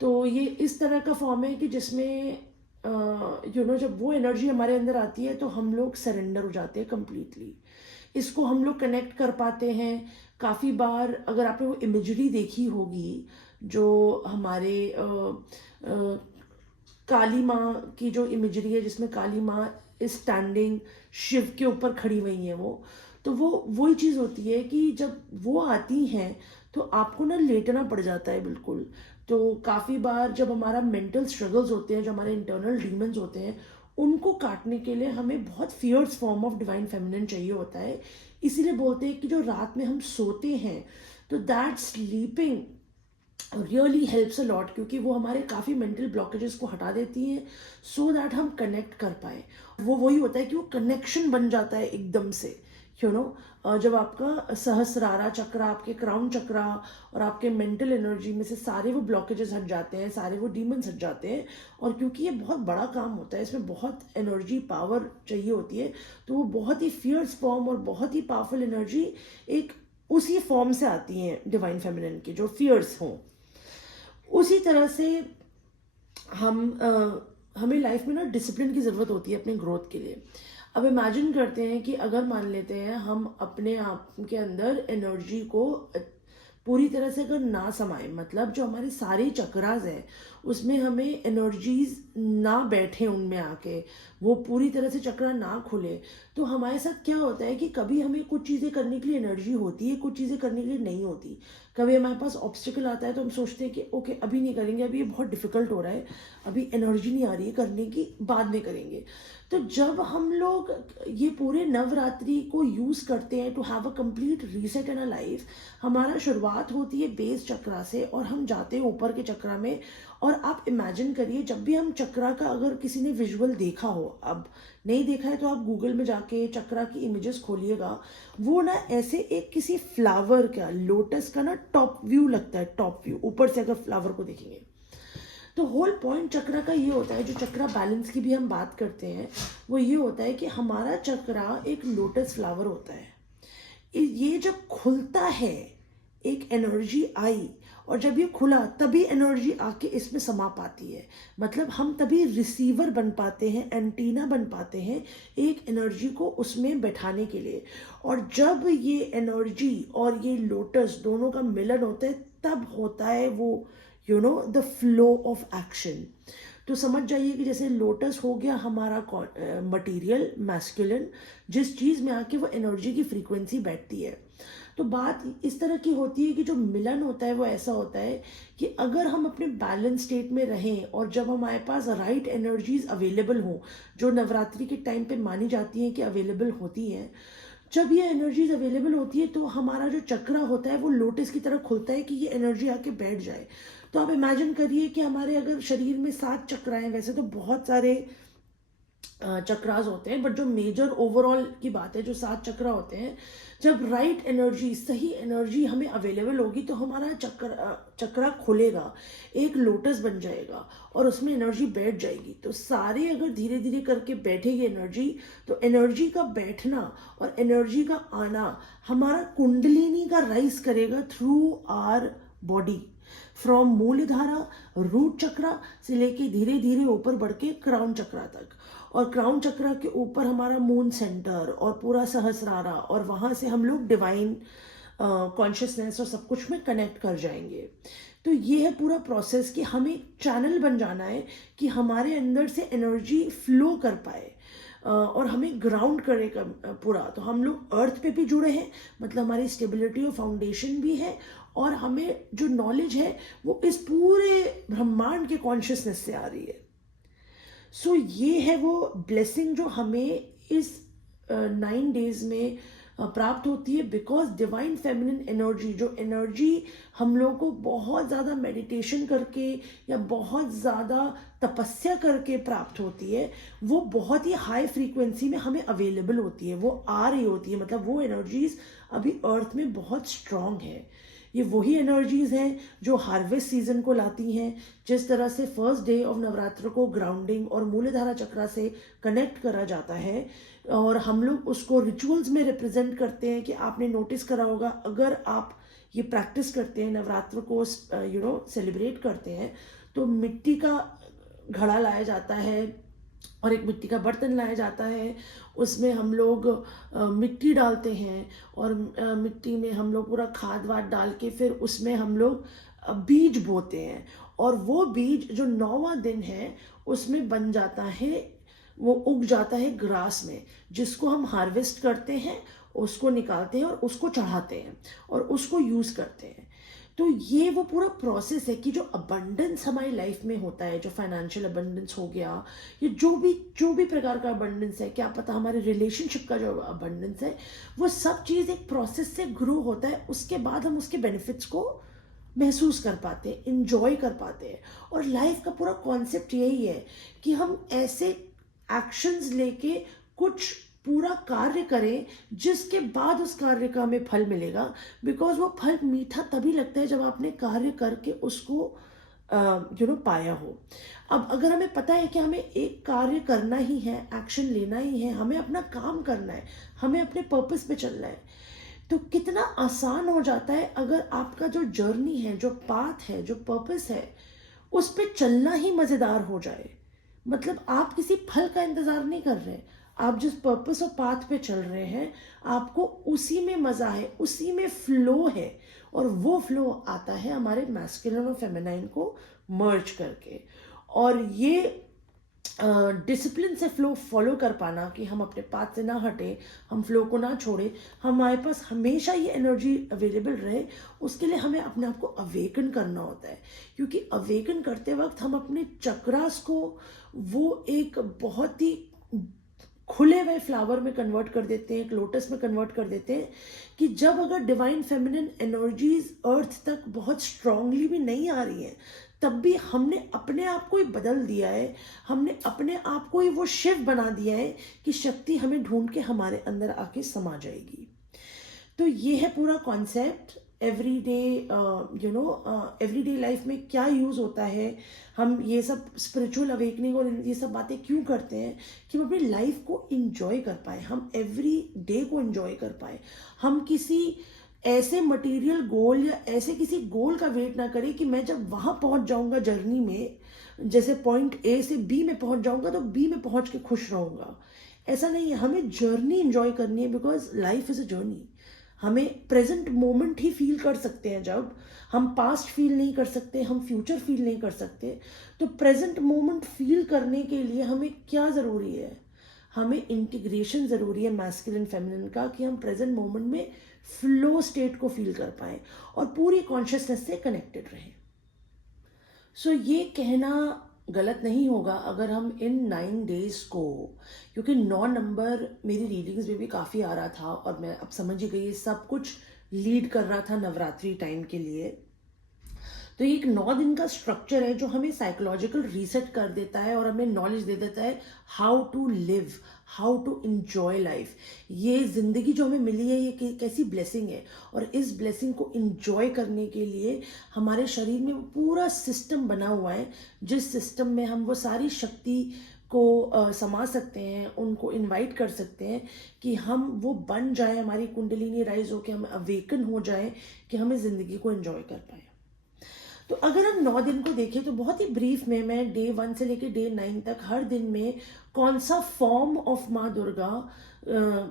तो ये इस तरह का फॉर्म है कि जिसमें जब वो एनर्जी हमारे अंदर आती है, तो हम लोग सरेंडर हो जाते हैं कंप्लीटली। इसको हम लोग कनेक्ट कर पाते हैं काफ़ी बार। अगर आपने वो इमेजरी देखी होगी, जो हमारे काली माँ की जो इमेजरी है, जिसमें काली माँ इज स्टैंडिंग, शिव के ऊपर खड़ी हुई है, तो वो वही चीज़ होती है कि जब वो आती हैं, तो आपको ना लेटना पड़ जाता है बिल्कुल। तो काफ़ी बार जब हमारा मेंटल स्ट्रगल्स होते हैं, जो हमारे इंटरनल डीमंस होते हैं, उनको काटने के लिए हमें बहुत fierce form of divine feminine चाहिए होता है। इसीलिए बोलते हैं कि जो रात में हम सोते हैं, तो that sleeping really helps a lot, क्योंकि वो हमारे काफ़ी मेंटल ब्लॉकेजेस को हटा देती हैं, सो दैट हम कनेक्ट कर पाए। वो वही होता है कि वो कनेक्शन बन जाता है एकदम से, जब आपका सहस्रारा चक्र, आपके क्राउन चक्रा और आपके मेंटल एनर्जी में से सारे वो ब्लॉकेजेस हट जाते हैं, सारे वो डीमंस हट जाते हैं। और क्योंकि ये बहुत बड़ा काम होता है, इसमें बहुत एनर्जी पावर चाहिए होती है, तो वो बहुत ही फियर्स फॉर्म और बहुत ही पावरफुल एनर्जी एक उसी फॉर्म से आती है डिवाइन फेमिनिन की, जो फियर्स हों। उसी तरह से हमें लाइफ में ना डिसिप्लिन की ज़रूरत होती है अपने ग्रोथ के लिए। अब इमेजिन करते हैं कि अगर मान लेते हैं हम अपने आप के अंदर एनर्जी को पूरी तरह से अगर ना समाए, मतलब जो हमारे सारे चक्रास हैं उसमें हमें एनर्जीज ना बैठे, उनमें आके वो पूरी तरह से चक्रा ना खुले, तो हमारे साथ क्या होता है कि कभी हमें कुछ चीज़ें करने के लिए एनर्जी होती है, कुछ चीज़ें करने के लिए नहीं होती। कभी हमारे पास ऑब्स्टिकल आता है तो हम सोचते हैं कि ओके अभी नहीं करेंगे, अभी ये बहुत डिफिकल्ट हो रहा है, अभी एनर्जी नहीं आ रही है करने की, बाद में करेंगे। तो जब हम लोग ये पूरे नवरात्रि को यूज़ करते हैं to have a complete reset in a life, हमारा शुरुआत होती है बेस चक्रा से और हम जाते हैं ऊपर के चक्रा में। और आप इमेजिन करिए, जब भी हम चक्रा का, अगर किसी ने विजुअल देखा हो, अब नहीं देखा है तो आप गूगल में जाके चक्रा की इमेजेस खोलिएगा, वो ना ऐसे एक किसी फ्लावर का, लोटस का ना टॉप व्यू लगता है, टॉप व्यू ऊपर से अगर फ्लावर को देखेंगे। तो होल पॉइंट चक्रा का ये होता है, जो चक्रा बैलेंस की भी हम बात करते हैं, वो ये होता है कि हमारा चक्रा एक लोटस फ्लावर होता है। ये जब खुलता है एक एनर्जी आई और जब ये खुला तभी एनर्जी आके इसमें समा पाती है। मतलब हम तभी रिसीवर बन पाते हैं, एंटीना बन पाते हैं एक एनर्जी को उसमें बैठाने के लिए। और जब ये एनर्जी और ये लोटस दोनों का मिलन होता है तब होता है वो द फ्लो ऑफ एक्शन। तो समझ जाइए कि जैसे लोटस हो गया हमारा मटीरियल मैस्कुलिन, जिस चीज़ में आके वो एनर्जी की फ्रीक्वेंसी बैठती है। तो बात इस तरह की होती है कि जो मिलन होता है वो ऐसा होता है कि अगर हम अपने बैलेंस स्टेट में रहें और जब हमारे पास राइट एनर्जीज अवेलेबल हों, जो नवरात्रि के टाइम पे मानी जाती हैं कि अवेलेबल होती हैं, जब ये एनर्जीज अवेलेबल होती है तो हमारा जो चक्रा होता है वो लोटस की तरह खुलता है कि ये एनर्जी आके बैठ जाए। तो आप इमेजिन करिए कि हमारे अगर शरीर में 7 चक्र हैं, वैसे तो बहुत सारे चक्रास होते हैं, बट जो मेजर ओवरऑल की बात है, जो 7 चक्र होते हैं, जब राइट एनर्जी, सही एनर्जी हमें अवेलेबल होगी तो हमारा चक्रा खुलेगा, एक लोटस बन जाएगा और उसमें एनर्जी बैठ जाएगी। तो सारे अगर धीरे धीरे करके बैठेगी एनर्जी, तो एनर्जी का बैठना और एनर्जी का आना हमारा कुंडलिनी का राइज करेगा through our body, from Muladhara, root chakra से लेके धीरे धीरे ऊपर बढ़ के क्राउन चक्रा तक। और क्राउन चक्रा के ऊपर हमारा मून सेंटर और पूरा सहस्रारा, और वहाँ से हम लोग डिवाइन कॉन्शियसनेस और सब कुछ में कनेक्ट कर जाएंगे। तो ये है पूरा प्रोसेस कि हमें चैनल बन जाना है कि हमारे अंदर से एनर्जी फ्लो कर पाए और हमें ग्राउंड करेगा पूरा। तो हम लोग अर्थ पे भी जुड़े हैं, मतलब हमारी स्टेबिलिटी और फाउंडेशन भी है, और हमें जो नॉलेज है वो इस पूरे ब्रह्मांड के कॉन्शियसनेस से आ रही है। सो ये है वो ब्लेसिंग जो हमें इस 9 डेज में प्राप्त होती है, बिकॉज डिवाइन फेमिनिन एनर्जी, जो एनर्जी हम लोगों को बहुत ज़्यादा मेडिटेशन करके या बहुत ज़्यादा तपस्या करके प्राप्त होती है, वो बहुत ही हाई फ्रीक्वेंसी में हमें अवेलेबल होती है, वो आ रही होती है। मतलब वो एनर्जीज अभी अर्थ में बहुत स्ट्रांग है। ये वही एनर्जीज हैं जो हार्वेस्ट सीजन को लाती हैं। जिस तरह से फर्स्ट डे ऑफ नवरात्र को ग्राउंडिंग और मूलधारा चक्रा से कनेक्ट करा जाता है और हम लोग उसको रिचुअल्स में रिप्रेजेंट करते हैं। कि आपने नोटिस करा होगा, अगर आप ये प्रैक्टिस करते हैं, नवरात्र को सेलिब्रेट करते हैं, तो मिट्टी का घड़ा लाया जाता है और एक मिट्टी का बर्तन लाया जाता है, उसमें हम लोग मिट्टी डालते हैं और मिट्टी में हम लोग पूरा खाद वाद डाल के फिर उसमें हम लोग बीज बोते हैं, और वो बीज जो 9वां दिन है उसमें बन जाता है, वो उग जाता है ग्रास में, जिसको हम हार्वेस्ट करते हैं, उसको निकालते हैं और उसको चढ़ाते हैं और उसको यूज़ करते हैं। तो ये वो पूरा प्रोसेस है कि जो अबंडेंस हमारी लाइफ में होता है, जो फाइनेंशियल अबंडेंस हो गया, ये जो भी प्रकार का अबंडेंस है, क्या पता हमारे रिलेशनशिप का जो अबंडेंस है, वो सब चीज़ एक प्रोसेस से ग्रो होता है। उसके बाद हम उसके बेनिफिट्स को महसूस कर पाते हैं, इंजॉय कर पाते हैं। और लाइफ का पूरा कॉन्सेप्ट यही है कि हम ऐसे एक्शंस लेके कुछ पूरा कार्य करें जिसके बाद उस कार्य का हमें फल मिलेगा। बिकॉज वो फल मीठा तभी लगता है जब आपने कार्य करके उसको पाया हो। अब अगर हमें पता है कि हमें एक कार्य करना ही है, एक्शन लेना ही है, हमें अपना काम करना है, हमें अपने पर्पस पे चलना है, तो कितना आसान हो जाता है अगर आपका जो जर्नी है, जो पाथ है, जो पर्पस है, उस पे चलना ही मज़ेदार हो जाए। मतलब आप किसी फल का इंतज़ार नहीं कर रहे, आप जिस पर्पस और पाथ पे चल रहे हैं, आपको उसी में मज़ा है, उसी में फ्लो है, और वो फ्लो आता है हमारे मैस्कुलिन और फेमिनाइन को मर्ज करके। और ये डिसिप्लिन से फ्लो फॉलो कर पाना, कि हम अपने पाथ से ना हटें, हम फ्लो को ना छोड़ें, हमारे पास हमेशा ये एनर्जी अवेलेबल रहे, उसके लिए हमें अपने आप को अवेकन करना होता है। क्योंकि अवेकन करते वक्त हम अपने चक्रास को वो एक बहुत ही खुले हुए फ्लावर में कन्वर्ट कर देते हैं, एक लोटस में कन्वर्ट कर देते हैं, कि जब अगर डिवाइन फेमिनिन एनर्जीज अर्थ तक बहुत स्ट्रांगली भी नहीं आ रही हैं, तब भी हमने अपने आप को ही बदल दिया है, हमने अपने आप को ही वो शिव बना दिया है कि शक्ति हमें ढूंढ के हमारे अंदर आके समा जाएगी। तो ये है पूरा कॉन्सेप्ट। एवरीडे लाइफ में क्या यूज़ होता है, हम ये सब स्पिरिचुअल अवेकनिंग और ये सब बातें क्यों करते हैं, कि हम अपनी लाइफ को इंजॉय कर पाए, हम एवरी डे को इंजॉय कर पाए, हम किसी ऐसे मटेरियल गोल या ऐसे किसी गोल का वेट ना करे कि मैं जब वहाँ पहुँच जाऊँगा जर्नी में, जैसे पॉइंट ए से बी में पहुँच जाऊँगा तो बी में पहुँच के खुश रहूँगा। ऐसा नहीं है, हमें जर्नी एंजॉय करनी है, because life is a journey. हमें प्रेजेंट मोमेंट ही फील कर सकते हैं, जब हम पास्ट फील नहीं कर सकते, हम फ्यूचर फील नहीं कर सकते। तो प्रेजेंट मोमेंट फील करने के लिए हमें क्या ज़रूरी है? हमें इंटीग्रेशन ज़रूरी है मैस्कुलिन फेमिनिन का, कि हम प्रेजेंट मोमेंट में फ्लो स्टेट को फील कर पाएँ और पूरी कॉन्शियसनेस से कनेक्टेड रहें। सो ये कहना गलत नहीं होगा अगर हम इन 9 डेज को, क्योंकि 9 नंबर मेरी रीडिंग्स में भी काफ़ी आ रहा था और मैं अब समझ ही गई ये सब कुछ लीड कर रहा था नवरात्रि टाइम के लिए। तो ये एक 9 दिन का स्ट्रक्चर है जो हमें साइकोलॉजिकल रीसेट कर देता है और हमें नॉलेज दे देता है how to live, how to enjoy life. ये ज़िंदगी जो हमें मिली है ये कैसी ब्लेसिंग है, और इस ब्लेसिंग को इंजॉय करने के लिए हमारे शरीर में वो पूरा सिस्टम बना हुआ है, जिस सिस्टम में हम वो सारी शक्ति को समा सकते हैं, उनको इनवाइट कर सकते हैं कि हम वो बन जाए, हमारी कुंडलिनी राइज हो के हम अवेकन हो जाए, कि हमें ज़िंदगी को एंजॉय कर पाए। तो अगर हम 9 दिन को देखें तो बहुत ही ब्रीफ में मैं डे 1 से लेकर डे 9 तक हर दिन में कौन सा फॉर्म ऑफ माँ दुर्गा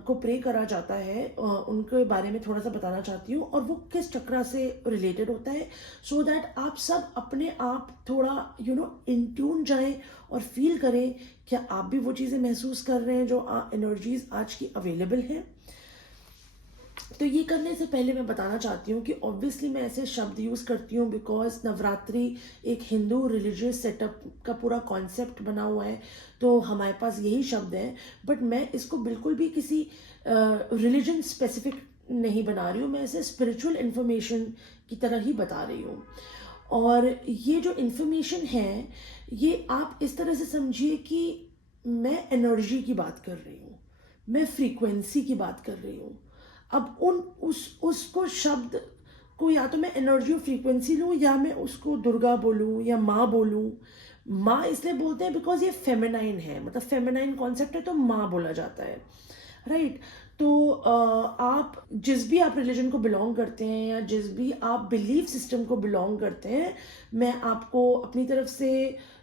को प्रे करा जाता है उनके बारे में थोड़ा सा बताना चाहती हूँ, और वो किस चक्रा से रिलेटेड होता है, सो दैट आप सब अपने आप थोड़ा इन ट्यून जाएं और फील करें क्या आप भी वो चीज़ें महसूस कर रहे हैं जो एनर्जीज आज की अवेलेबल हैं। तो ये करने से पहले मैं बताना चाहती हूँ कि ऑब्वियसली मैं ऐसे शब्द यूज़ करती हूँ बिकॉज नवरात्रि एक हिंदू रिलीजियस सेटअप का पूरा कॉन्सेप्ट बना हुआ है, तो हमारे पास यही शब्द हैं। बट मैं इसको बिल्कुल भी किसी रिलीजन स्पेसिफिक नहीं बना रही हूँ, मैं ऐसे स्पिरिचुअल इन्फॉर्मेशन की तरह ही बता रही हूँ। और ये जो इन्फॉर्मेशन है ये आप इस तरह से समझिए कि मैं एनर्जी की बात कर रही हूँ, मैं फ्रीक्वेंसी की बात कर रही हूँ। अब उसको शब्द को या तो मैं एनर्जी और फ्रीक्वेंसी लूँ या मैं उसको दुर्गा बोलूँ या माँ बोलूँ। माँ इसलिए बोलते हैं बिकॉज ये फेमिनाइन है, मतलब फेमिनाइन कॉन्सेप्ट है तो माँ बोला जाता है, राइट। तो आप जिस भी आप रिलीजन को बिलोंग करते हैं या जिस भी आप बिलीफ सिस्टम को बिलोंग करते हैं, मैं आपको अपनी तरफ से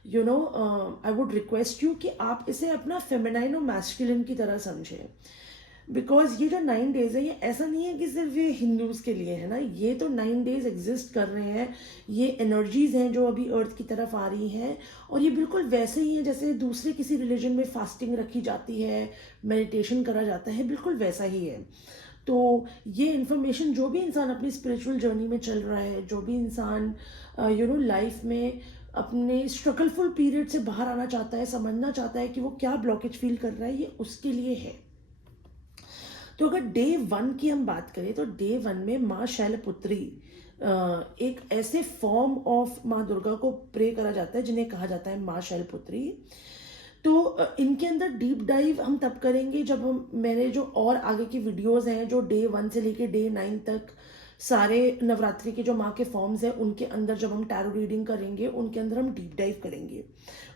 आई वुड रिक्वेस्ट यू कि आप इसे अपना फेमिनाइन और मैस्कुलिन की तरह समझें। बिकॉज ये जो 9 डेज है ये ऐसा नहीं है कि सिर्फ ये हिंदूज के लिए है ना, ये तो 9 डेज एग्जिस्ट कर रहे हैं, ये एनर्जीज हैं जो अभी अर्थ की तरफ आ रही हैं, और ये बिल्कुल वैसे ही है जैसे दूसरे किसी रिलीजन में फास्टिंग रखी जाती है, मेडिटेशन करा जाता है, बिल्कुल वैसा ही है। तो ये इन्फॉर्मेशन जो भी इंसान अपनी स्पिरिचुअल जर्नी में चल रहा है, जो भी इंसान लाइफ में अपने स्ट्रगलफुल पीरियड से बाहर आना चाहता है, समझना चाहता है कि वो क्या ब्लॉकेज फील कर रहा है, ये उसके लिए है। तो अगर डे 1 की हम बात करें तो डे 1 में माँ शैलपुत्री एक ऐसे फॉर्म ऑफ माँ दुर्गा को प्रे करा जाता है जिन्हें कहा जाता है माँ शैलपुत्री। तो इनके अंदर डीप डाइव हम तब करेंगे जब हम मेरे जो और आगे की वीडियोस हैं जो डे 1 से लेके डे 9 तक सारे नवरात्रि के जो माँ के फॉर्म्स हैं उनके अंदर जब हम टैरो रीडिंग करेंगे उनके अंदर हम डीप डाइव करेंगे।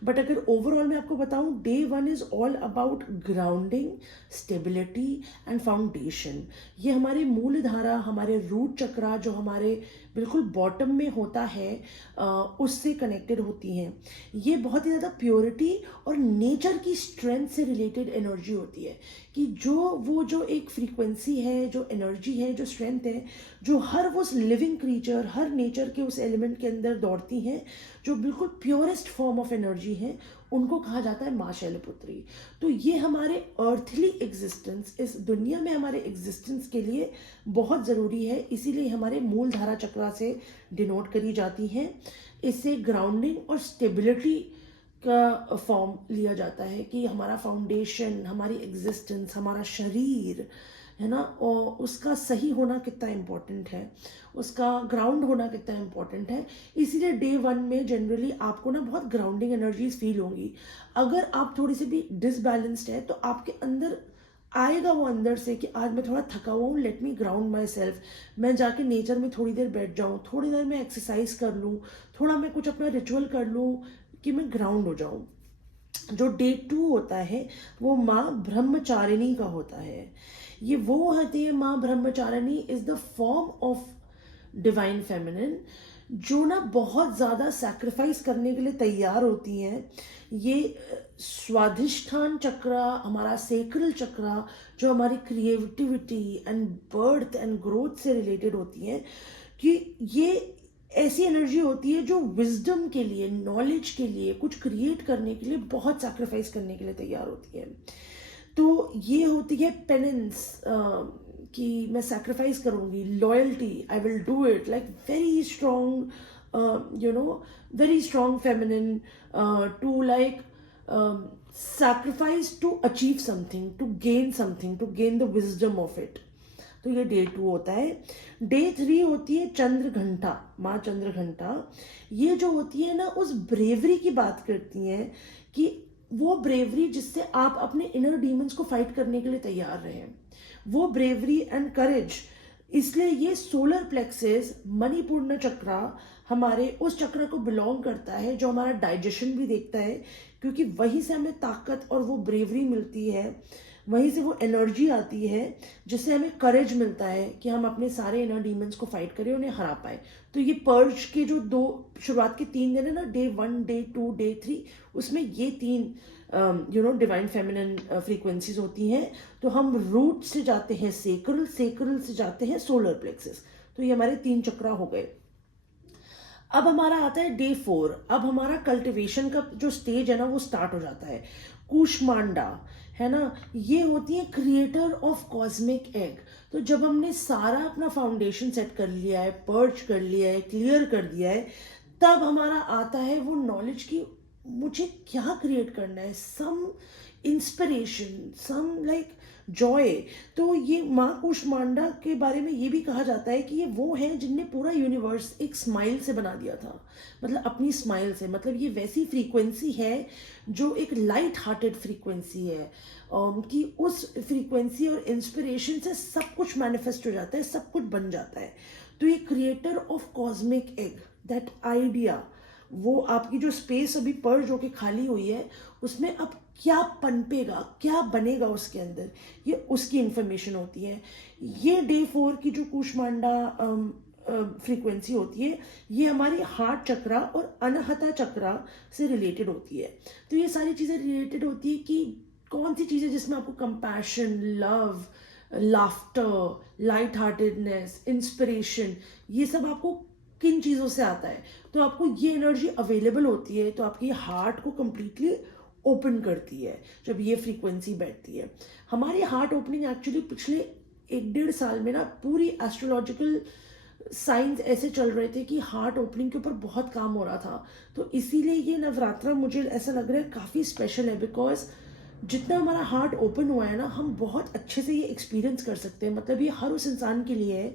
बट अगर ओवरऑल मैं आपको बताऊं, day 1 is all about grounding, stability and foundation. ये हमारे मूल धारा, हमारे रूट चक्रा जो हमारे बिल्कुल बॉटम में होता है उससे कनेक्टेड होती हैं। ये बहुत ही ज़्यादा प्योरिटी और नेचर की स्ट्रेंथ से रिलेटेड एनर्जी होती है, कि जो एक फ्रीक्वेंसी है, जो एनर्जी है, जो स्ट्रेंथ है, जो हर वो लिविंग क्रीचर, हर नेचर के उस एलिमेंट के अंदर दौड़ती हैं, जो बिल्कुल प्योरेस्ट फॉर्म ऑफ एनर्जी है, उनको कहा जाता है माँ शैलपुत्री। तो ये हमारे अर्थली एग्जिस्टेंस, इस दुनिया में हमारे एग्जिस्टेंस के लिए बहुत ज़रूरी है, इसीलिए हमारे मूल धारा चक्रा से डिनोट करी जाती है। इससे ग्राउंडिंग और स्टेबिलिटी का फॉर्म लिया जाता है कि हमारा फाउंडेशन, हमारी एग्जिस्टेंस, हमारा शरीर है ना, और उसका सही होना कितना इम्पोर्टेंट है, उसका ग्राउंड होना कितना इम्पोर्टेंट है। इसीलिए डे 1 में जनरली आपको ना बहुत ग्राउंडिंग एनर्जीज फील होंगी। अगर आप थोड़ी सी भी डिसबैलेंस्ड है तो आपके अंदर आएगा वो अंदर से कि आज मैं थोड़ा थका हुआ हूँ, let me ground my self, मैं जाके नेचर में थोड़ी देर बैठ जाऊँ, थोड़ी देर मैं एक्सरसाइज कर लूँ, थोड़ा मैं कुछ अपना रिचुअल कर लूँ कि मैं ग्राउंड हो जाऊँ। जो डे 2 होता है वो माँ ब्रह्मचारिणी का होता है। ये वो होती है माँ Brahmacharini is the form of divine feminine, जो ना बहुत ज़्यादा सैक्रिफाइस करने के लिए तैयार होती हैं। ये स्वाधिष्ठान चक्र, हमारा सेक्रल चक्र, जो हमारी creativity and birth and growth से रिलेटेड होती हैं, कि ये ऐसी एनर्जी होती है जो विजडम के लिए, नॉलेज के लिए, कुछ क्रिएट करने के लिए बहुत सैक्रिफाइस करने के लिए तैयार होती है। तो ये होती है पेनेंस, कि मैं सैक्रिफाइस करूँगी, loyalty, I will do it, like very strong, very strong feminine, to like sacrifice to achieve something, to gain something, to gain the wisdom of it. तो ये डे 2 होता है। डे 3 होती है चंद्र घंटा, माँ चंद्र घंटा। ये जो होती है ना, उस ब्रेवरी की बात करती हैं, कि वो ब्रेवरी जिससे आप अपने इनर डीमंस को फाइट करने के लिए तैयार रहे, वो ब्रेवरी एंड करेज। इसलिए ये सोलर प्लेक्सेस, मणिपूर्ण चक्रा, हमारे उस चक्र को बिलोंग करता है जो हमारा डाइजेशन भी देखता है, क्योंकि वहीं से हमें ताकत और वो ब्रेवरी मिलती है, वहीं से वो एनर्जी आती है जिससे हमें करेज मिलता है कि हम अपने सारे इनर डीमंस को फाइट करें, उन्हें हरा पाए। तो ये पर्ज के जो शुरुआत के 3 दिन है ना, डे 1, डे 2, डे 3, उसमें ये 3 डिवाइन फेमिनिन फ्रीक्वेंसीज होती हैं। तो हम रूट से जाते हैं सेक्रल, सेक्रल से जाते हैं सोलर प्लेक्सेस। तो ये हमारे 3 चक्रा हो गए। अब हमारा आता है डे 4। अब हमारा कल्टिवेशन का जो स्टेज है ना, वो स्टार्ट हो जाता है। कूष्मांडा है ना, ये होती है क्रिएटर ऑफ कॉस्मिक एग। तो जब हमने सारा अपना फाउंडेशन सेट कर लिया है, पर्च कर लिया है, क्लियर कर दिया है, तब हमारा आता है वो नॉलेज की मुझे क्या क्रिएट करना है, some inspiration, some like joy. तो ये माँ कूष्मांडा के बारे में ये भी कहा जाता है कि ये वो हैं जिनने पूरा यूनिवर्स एक स्माइल से बना दिया था, मतलब अपनी स्माइल से। मतलब ये वैसी फ्रीक्वेंसी है जो एक लाइट हार्टेड फ्रीक्वेंसी है, कि उस फ्रीक्वेंसी और इंस्पिरेशन से सब कुछ मैनिफेस्ट हो जाता है, सब कुछ बन जाता है। तो ये creator of cosmic egg, that idea, वो आपकी जो स्पेस अभी पर्ज होके खाली हुई है, उसमें अब क्या पनपेगा, क्या बनेगा उसके अंदर, ये उसकी इंफॉर्मेशन होती है। ये डे 4 की जो कूष्मांडा फ्रीक्वेंसी होती है, ये हमारी हार्ट चक्रा और अनहता चक्रा से रिलेटेड होती है। तो ये सारी चीज़ें रिलेटेड होती है कि कौन सी चीज़ें जिसमें आपको compassion, love, laughter, light heartedness, inspiration, ये सब आपको किन चीज़ों से आता है। तो आपको ये एनर्जी अवेलेबल होती है, तो आपकी हार्ट को कंप्लीटली ओपन करती है जब ये फ्रीक्वेंसी बैठती है। हमारी हार्ट ओपनिंग एक्चुअली पिछले 1-1.5 साल में ना, पूरी एस्ट्रोलॉजिकल साइंस ऐसे चल रहे थे कि हार्ट ओपनिंग के ऊपर बहुत काम हो रहा था। तो इसीलिए ये नवरात्रा मुझे ऐसा लग रहा है काफ़ी स्पेशल है, बिकॉज जितना हमारा हार्ट ओपन हुआ है ना, हम बहुत अच्छे से ये एक्सपीरियंस कर सकते हैं। मतलब ये हर उस इंसान के लिए है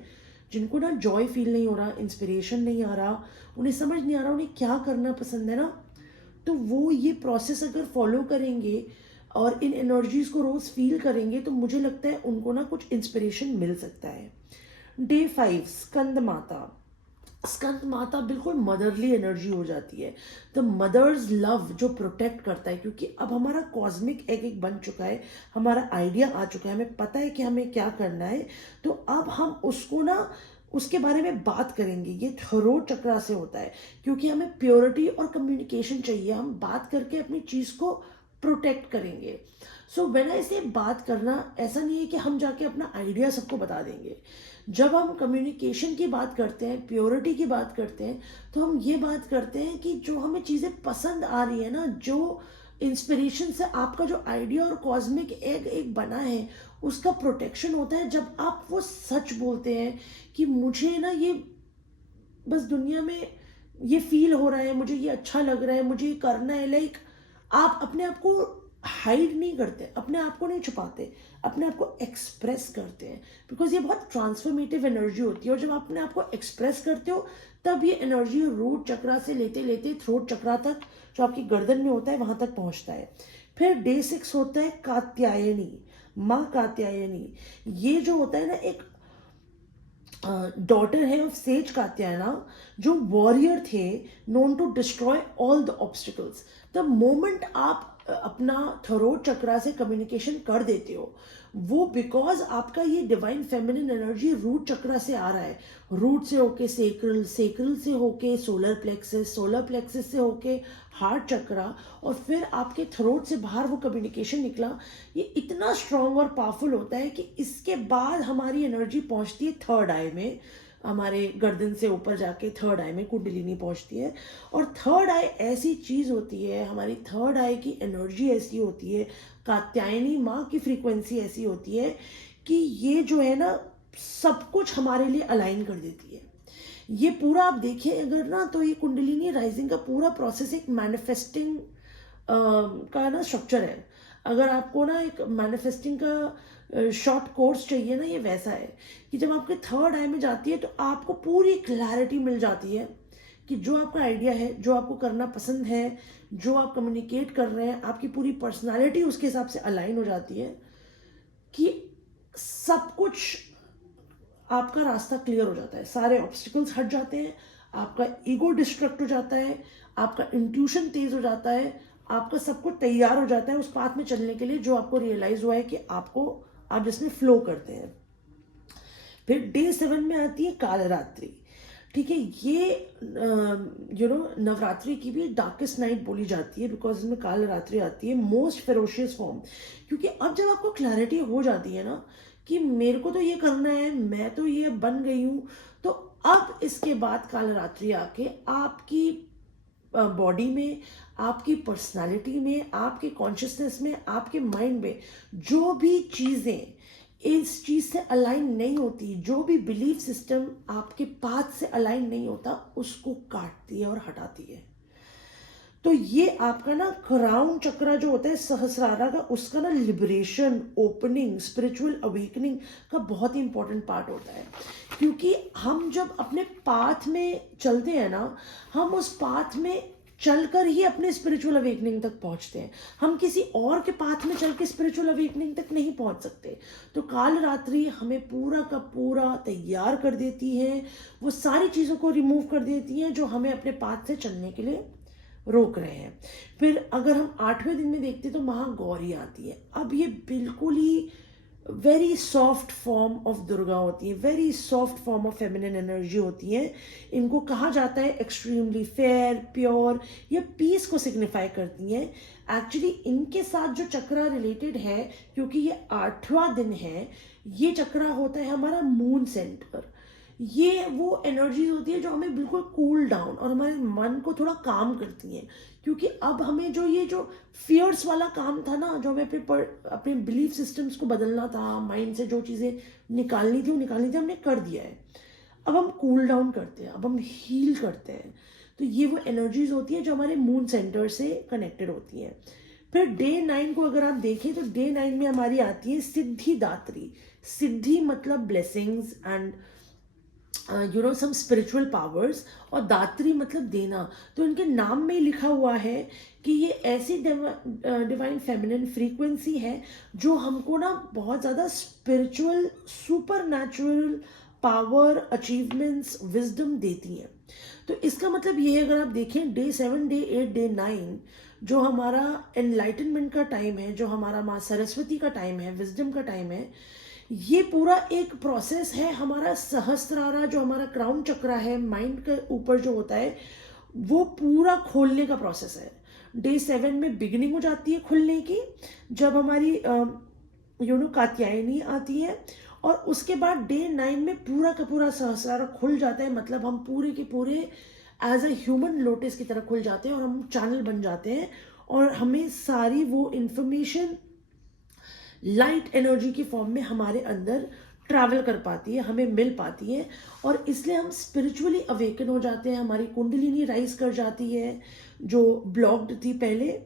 जिनको ना जॉय फील नहीं हो रहा, इंस्पिरेशन नहीं आ रहा, उन्हें समझ नहीं आ रहा उन्हें क्या करना पसंद है ना, तो वो ये प्रोसेस अगर फॉलो करेंगे और इन एनर्जीज को रोज फील करेंगे, तो मुझे लगता है उनको ना कुछ इंस्पिरेशन मिल सकता है। डे 5 स्कंद माता। स्कंद माता बिल्कुल मदरली एनर्जी हो जाती है, द मदर्स लव जो प्रोटेक्ट करता है, क्योंकि अब हमारा कॉस्मिक एग एक बन चुका है, हमारा आइडिया आ चुका है, हमें पता है कि हमें क्या करना है। तो अब हम उसको ना, उसके बारे में बात करेंगे। ये थरोट चक्रा से होता है, क्योंकि हमें प्योरिटी और कम्युनिकेशन चाहिए, हम बात करके अपनी चीज़ को प्रोटेक्ट करेंगे। सो व्हेन आई से बात करना, ऐसा नहीं है कि हम जाके अपना आइडिया सबको बता देंगे। जब हम कम्युनिकेशन की बात करते हैं, प्योरिटी की बात करते हैं, तो हम ये बात करते हैं कि जो हमें चीज़ें पसंद आ रही है ना, जो इंस्पिरेशन से आपका जो आइडिया और कॉस्मिक एग एक बना है, उसका प्रोटेक्शन होता है जब आप वो सच बोलते हैं कि मुझे ना ये बस दुनिया में ये फील हो रहा है, मुझे ये अच्छा लग रहा है, मुझे ये करना है। लाइक आप अपने आप को हाइड नहीं करते, अपने आप को नहीं छुपाते, अपने आप को एक्सप्रेस करते हैं, बिकॉज ये बहुत ट्रांसफॉर्मेटिव एनर्जी होती है। और जब आप अपने आप को एक्सप्रेस करते हो, तब ये एनर्जी रूट चक्रा से लेते लेते थ्रोट चक्रा तक, जो आपकी गर्दन में होता है, वहां तक पहुंचता है। फिर डे 6 होता है कात्यायनी, माँ कात्यायनी। ये जो होता है ना, एक डॉटर है ऑफ सेज कात्यायना, जो वॉरियर थे, known to destroy all the obstacles. The moment आप अपना थरोट चक्रा से कम्युनिकेशन कर देते हो, वो बिकॉज आपका ये divine feminine energy root chakra से आ रहा है। रूट से होके सेक्रल, सेक्रल से होके सोलर प्लेक्सिस, सोलर प्लेक्सिस से होके हार्ट चक्रा, और फिर आपके थ्रोट से बाहर वो कम्युनिकेशन निकला। ये इतना स्ट्रांग और पावरफुल होता है कि इसके बाद हमारी एनर्जी पहुंचती है थर्ड आई में, हमारे गर्दन से ऊपर जाके थर्ड आई में कुंडलिनी पहुंचती है। और थर्ड आई ऐसी चीज होती है, हमारी थर्ड आई की एनर्जी ऐसी होती है, कात्यायनी माँ की फ्रीक्वेंसी ऐसी होती है कि ये जो है ना सब कुछ हमारे लिए अलाइन कर देती है। ये पूरा आप देखें अगर ना, तो ये कुंडलिनी राइजिंग का पूरा प्रोसेस एक मैनिफेस्टिंग का ना स्ट्रक्चर है। अगर आपको ना एक मैनिफेस्टिंग का शॉर्ट कोर्स चाहिए ना, ये वैसा है कि जब आपके थर्ड आई में जाती है तो आपको पूरी क्लैरिटी मिल जाती है कि जो आपका आइडिया है, जो आपको करना पसंद है, जो आप कम्युनिकेट कर रहे हैं, आपकी पूरी पर्सनालिटी उसके हिसाब से अलाइन हो जाती है कि सब कुछ आपका रास्ता क्लियर हो जाता है, सारे ऑब्स्टिकल्स हट जाते हैं, आपका ईगो डिस्ट्रक्ट हो जाता है, आपका इंट्यूशन तेज हो जाता है, आपका सब कुछ तैयार हो जाता है उस पाथ में चलने के लिए जो आपको रियलाइज हुआ है कि आपको, आप जिसमें फ्लो करते हैं। फिर डे 7 में आती है कालरात्रि। ठीक है, ये नवरात्रि की भी डार्केस्ट नाइट बोली जाती है बिकॉज इसमें कालरात्रि आती है, मोस्ट फेरोशियस फॉर्म। क्योंकि अब जब आपको क्लैरिटी हो जाती है ना कि मेरे को तो ये करना है, मैं तो ये बन गई हूँ, तो अब इसके बाद कालरात्रि आके आपकी बॉडी में, आपकी पर्सनालिटी में, आपके कॉन्शियसनेस में, आपके माइंड में जो भी चीज़ें इस चीज़ से अलाइन नहीं होती, जो भी बिलीफ सिस्टम आपके पाथ से अलाइन नहीं होता, उसको काटती है और हटाती है। तो ये आपका ना क्राउन चक्रा जो होता है सहस्रारा का, उसका ना लिबरेशन, ओपनिंग, स्पिरिचुअल अवेकनिंग का बहुत ही इंपॉर्टेंट पार्ट होता है। क्योंकि हम जब अपने पाथ में चलते हैं ना, हम उस पाथ में चलकर ही अपने स्पिरिचुअल अवेकनिंग तक पहुंचते हैं। हम किसी और के पाथ में चल के स्पिरिचुअल अवेकनिंग तक नहीं पहुंच सकते। तो काल रात्रि हमें पूरा का पूरा तैयार कर देती है, वो सारी चीज़ों को रिमूव कर देती हैं जो हमें अपने पाथ से चलने के लिए रोक रहे हैं। फिर अगर हम 8वें दिन में देखते हैं तो महागौरी आती है। अब ये बिल्कुल ही very soft form of Durga होती है, very soft form of feminine energy होती है। इनको कहा जाता है एक्सट्रीमली फेयर, प्योर, ये पीस को सिग्निफाई करती हैं। एक्चुअली इनके साथ जो चक्रा रिलेटेड है, क्योंकि ये 8वां दिन है, ये चक्रा होता है हमारा मून सेंटर। ये वो एनर्जीज होती है जो हमें बिल्कुल कूल डाउन और हमारे मन को थोड़ा काम करती हैं। क्योंकि अब हमें जो ये जो फियर्स वाला काम था ना, जो हमें अपने बिलीफ सिस्टम्स को बदलना था, माइंड से जो चीज़ें निकालनी थी वो निकालनी थी, हमने कर दिया है। अब हम कूल डाउन करते हैं, अब हम हील करते हैं। तो ये वो एनर्जीज होती है जो हमारे मून सेंटर से कनेक्टेड होती हैं। फिर डे 9 को अगर आप देखें तो डे 9 में हमारी आती है सिद्धिदात्री। सिद्धि मतलब blessings and some spiritual powers, और दात्री मतलब देना। तो इनके नाम में ही लिखा हुआ है कि ये ऐसी डिवाइन फेमिनिन फ्रीक्वेंसी है जो हमको ना बहुत ज़्यादा spiritual, super natural power, achievements, wisdom देती हैं। तो इसका मतलब ये है, अगर आप देखें डे 7, डे 8, डे 9 जो हमारा एनलाइटनमेंट का टाइम है, जो हमारा माँ सरस्वती का टाइम है, विजडम का टाइम है, ये पूरा एक प्रोसेस है। हमारा सहस्त्रारा जो हमारा क्राउन चक्रा है, माइंड के ऊपर जो होता है, वो पूरा खोलने का प्रोसेस है। डे 7 में बिगिनिंग हो जाती है खुलने की, जब हमारी कात्यायनी आती है, और उसके बाद डे 9 में पूरा का पूरा सहस्रारा खुल जाता है। मतलब हम पूरे के पूरे एज अ ह्यूमन लोटस की तरह खुल जाते हैं और हम चैनल बन जाते हैं, और हमें सारी वो इंफॉर्मेशन लाइट एनर्जी की फॉर्म में हमारे अंदर ट्रैवल कर पाती है, हमें मिल पाती है, और इसलिए हम स्पिरिचुअली अवेकन हो जाते हैं। हमारी कुंडलिनी राइज कर जाती है जो ब्लॉक्ड थी पहले,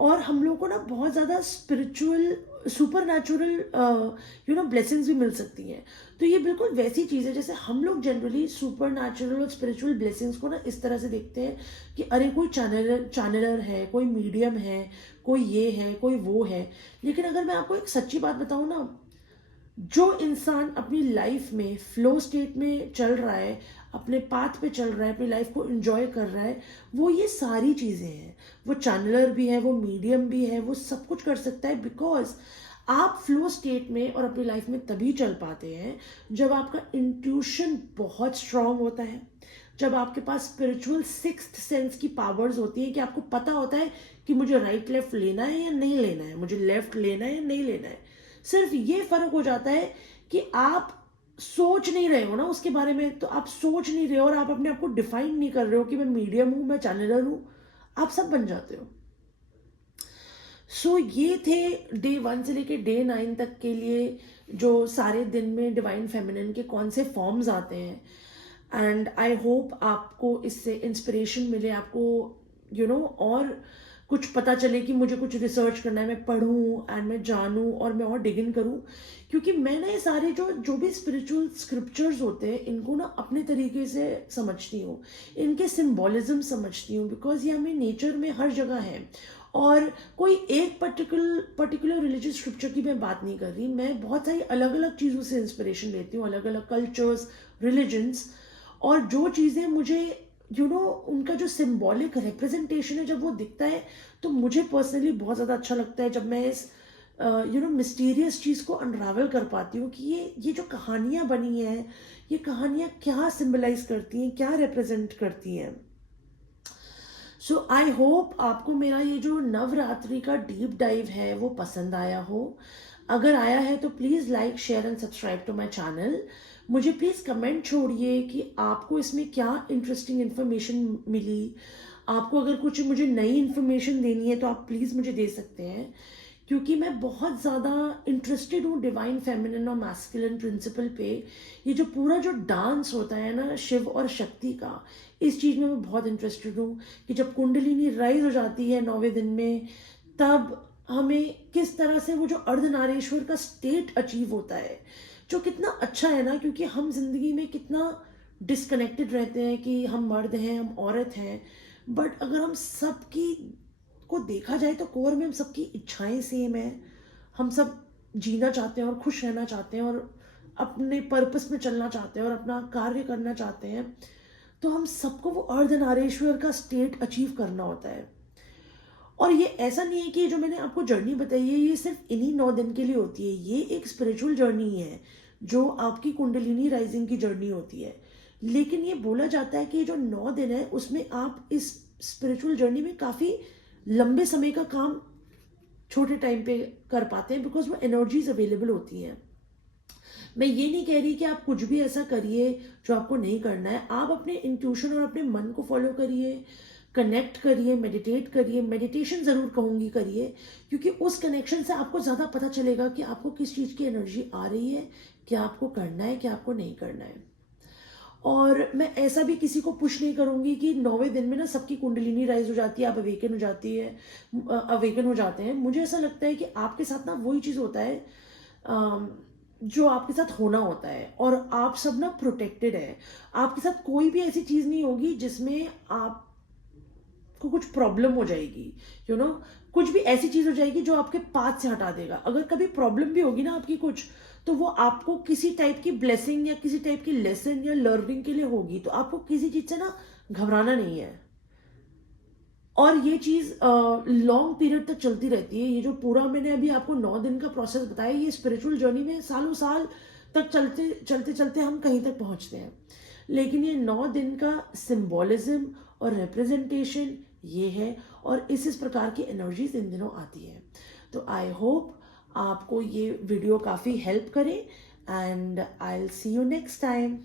और हम लोग को ना बहुत ज़्यादा स्पिरिचुअल, सुपर नेचुरल ब्लेसिंग्स भी मिल सकती हैं। तो ये बिल्कुल वैसी चीज़ है जैसे हम लोग जनरली सुपर नेचुरल और स्पिरिचुअल ब्लेसिंग्स को ना इस तरह से देखते हैं कि अरे कोई चैनलर है, कोई मीडियम है, कोई ये है, कोई वो है। लेकिन अगर मैं आपको एक सच्ची बात बताऊँ ना, जो इंसान अपनी लाइफ में फ्लो स्टेट में चल रहा है, अपने पाथ पे चल रहा है, अपनी लाइफ को एंजॉय कर रहा है, वो ये सारी चीज़ें हैं। वो चैनलर भी है, वो मीडियम भी है, वो सब कुछ कर सकता है, बिकॉज आप फ्लो स्टेट में और अपनी लाइफ में तभी चल पाते हैं जब आपका इंट्यूशन बहुत स्ट्रांग होता है, जब आपके पास स्पिरिचुअल सिक्स्थ सेंस की पावर्स होती है कि आपको पता होता है कि मुझे राइट लेफ्ट लेना है या नहीं लेना है, मुझे लेफ्ट लेना है या नहीं लेना है। सिर्फ ये फर्क हो जाता है कि आप सोच नहीं रहे हो ना उसके बारे में, तो आप सोच नहीं रहे हो और आप अपने आप को डिफाइन नहीं कर रहे हो कि मैं मीडियम हूं, मैं चैनलर हूं, आप सब बन जाते हो। सो ये थे डे 1 से लेके डे 9 तक के लिए जो सारे दिन में डिवाइन फेमिनिन के कौन से फॉर्म्स आते हैं। एंड आई होप आपको इससे इंस्पिरेशन मिले, आपको और कुछ पता चले कि मुझे कुछ रिसर्च करना है, मैं पढ़ूं एंड मैं जानूं और मैं और डिग इन करूं। क्योंकि मैं ना ये सारे जो भी स्पिरिचुअल स्क्रिप्चर्स होते हैं इनको ना अपने तरीके से समझती हूँ, इनके सिंबॉलिज्म समझती हूँ, बिकॉज ये हमें नेचर में हर जगह है। और कोई एक पर्टिकुलर रिलीजियस स्क्रिप्चर की मैं बात नहीं कर रही, मैं बहुत सारी अलग अलग चीज़ों से इंस्पिरेशन लेती हूँ, अलग अलग कल्चर्स, रिलीजन्स। और जो चीज़ें मुझे उनका जो सिंबॉलिक रिप्रेजेंटेशन है, जब वो दिखता है तो मुझे पर्सनली बहुत ज़्यादा अच्छा लगता है, जब मैं इस मिस्टीरियस चीज़ को अनरावल कर पाती हूँ कि ये जो कहानियाँ बनी हैं, ये कहानियाँ क्या सिंबलाइज करती हैं, क्या रिप्रेजेंट करती हैं। सो आई होप आपको मेरा ये जो नवरात्रि का डीप डाइव है वो पसंद आया हो। अगर आया है तो please like, share and subscribe to my channel. मुझे प्लीज़ कमेंट छोड़िए कि आपको इसमें क्या इंटरेस्टिंग इन्फॉर्मेशन मिली। आपको अगर कुछ मुझे नई इन्फॉर्मेशन देनी है तो आप प्लीज़ मुझे दे सकते हैं, क्योंकि मैं बहुत ज़्यादा इंटरेस्टेड हूँ डिवाइन फेमिनिन और मैस्कुलिन प्रिंसिपल पे। ये जो पूरा जो डांस होता है ना शिव और शक्ति का, इस चीज़ में मैं बहुत इंटरेस्टेड हूँ कि जब कुंडलिनी राइज हो जाती है 9वें दिन में, तब हमें किस तरह से वो जो अर्धनारीश्वर का स्टेट अचीव होता है, जो कितना अच्छा है ना। क्योंकि हम जिंदगी में कितना डिस्कनेक्टेड रहते हैं कि हम मर्द हैं, हम औरत हैं, बट अगर हम सबकी को देखा जाए तो कोर में हम सबकी इच्छाएं सेम है। हम सब जीना चाहते हैं और खुश रहना चाहते हैं और अपने पर्पस में चलना चाहते हैं और अपना कार्य करना चाहते हैं। तो हम सबको वो अर्धनारीश्वर का स्टेट अचीव करना होता है। और ये ऐसा नहीं है कि जो मैंने आपको जर्नी बताई है ये सिर्फ इन्हीं 9 दिन के लिए होती है, ये एक स्पिरिचुअल जर्नी है जो आपकी कुंडलिनी राइजिंग की जर्नी होती है। लेकिन ये बोला जाता है कि जो 9 दिन है उसमें आप इस स्पिरिचुअल जर्नी में काफ़ी लंबे समय का काम छोटे टाइम पे कर पाते हैं, बिकॉज वो एनर्जीज अवेलेबल होती हैं। मैं ये नहीं कह रही कि आप कुछ भी ऐसा करिए जो आपको नहीं करना है। आप अपने इंट्यूशन और अपने मन को फॉलो करिए, कनेक्ट करिए, मेडिटेट करिए। मेडिटेशन ज़रूर कहूँगी करिए, क्योंकि उस कनेक्शन से आपको ज़्यादा पता चलेगा कि आपको किस चीज़ की एनर्जी आ रही है, क्या आपको करना है, क्या आपको नहीं करना है। और मैं ऐसा भी किसी को पुश नहीं करूँगी कि 9वें दिन में ना सबकी कुंडलिनी राइज हो जाती है, आप अवेकन हो जाती है, अवेकन हो जाते हैं। मुझे ऐसा लगता है कि आपके साथ ना वही चीज़ होता है जो आपके साथ होना होता है, और आप सब ना प्रोटेक्टेड है। आपके साथ कोई भी ऐसी चीज़ नहीं होगी जिसमें आपको कुछ प्रॉब्लम हो जाएगी, कुछ भी ऐसी चीज़ हो जाएगी जो आपके पाथ से हटा देगा। अगर कभी प्रॉब्लम भी होगी ना आपकी कुछ, तो वो आपको किसी टाइप की ब्लेसिंग या किसी टाइप की लेसन या लर्निंग के लिए होगी। तो आपको किसी चीज़ से ना घबराना नहीं है। और ये चीज़ लॉन्ग पीरियड तक चलती रहती है। ये जो पूरा मैंने अभी आपको 9 दिन का प्रोसेस बताया, ये स्पिरिचुअल जर्नी में सालों साल तक चलते चलते चलते हम कहीं तक पहुंचते हैं। लेकिन ये 9 दिन का सिंबॉलिज्म और रिप्रेजेंटेशन ये है, और इस प्रकार की एनर्जीज इन दिनों आती है। तो आई होप आपको ये वीडियो काफ़ी हेल्प करे, and I will see you next time.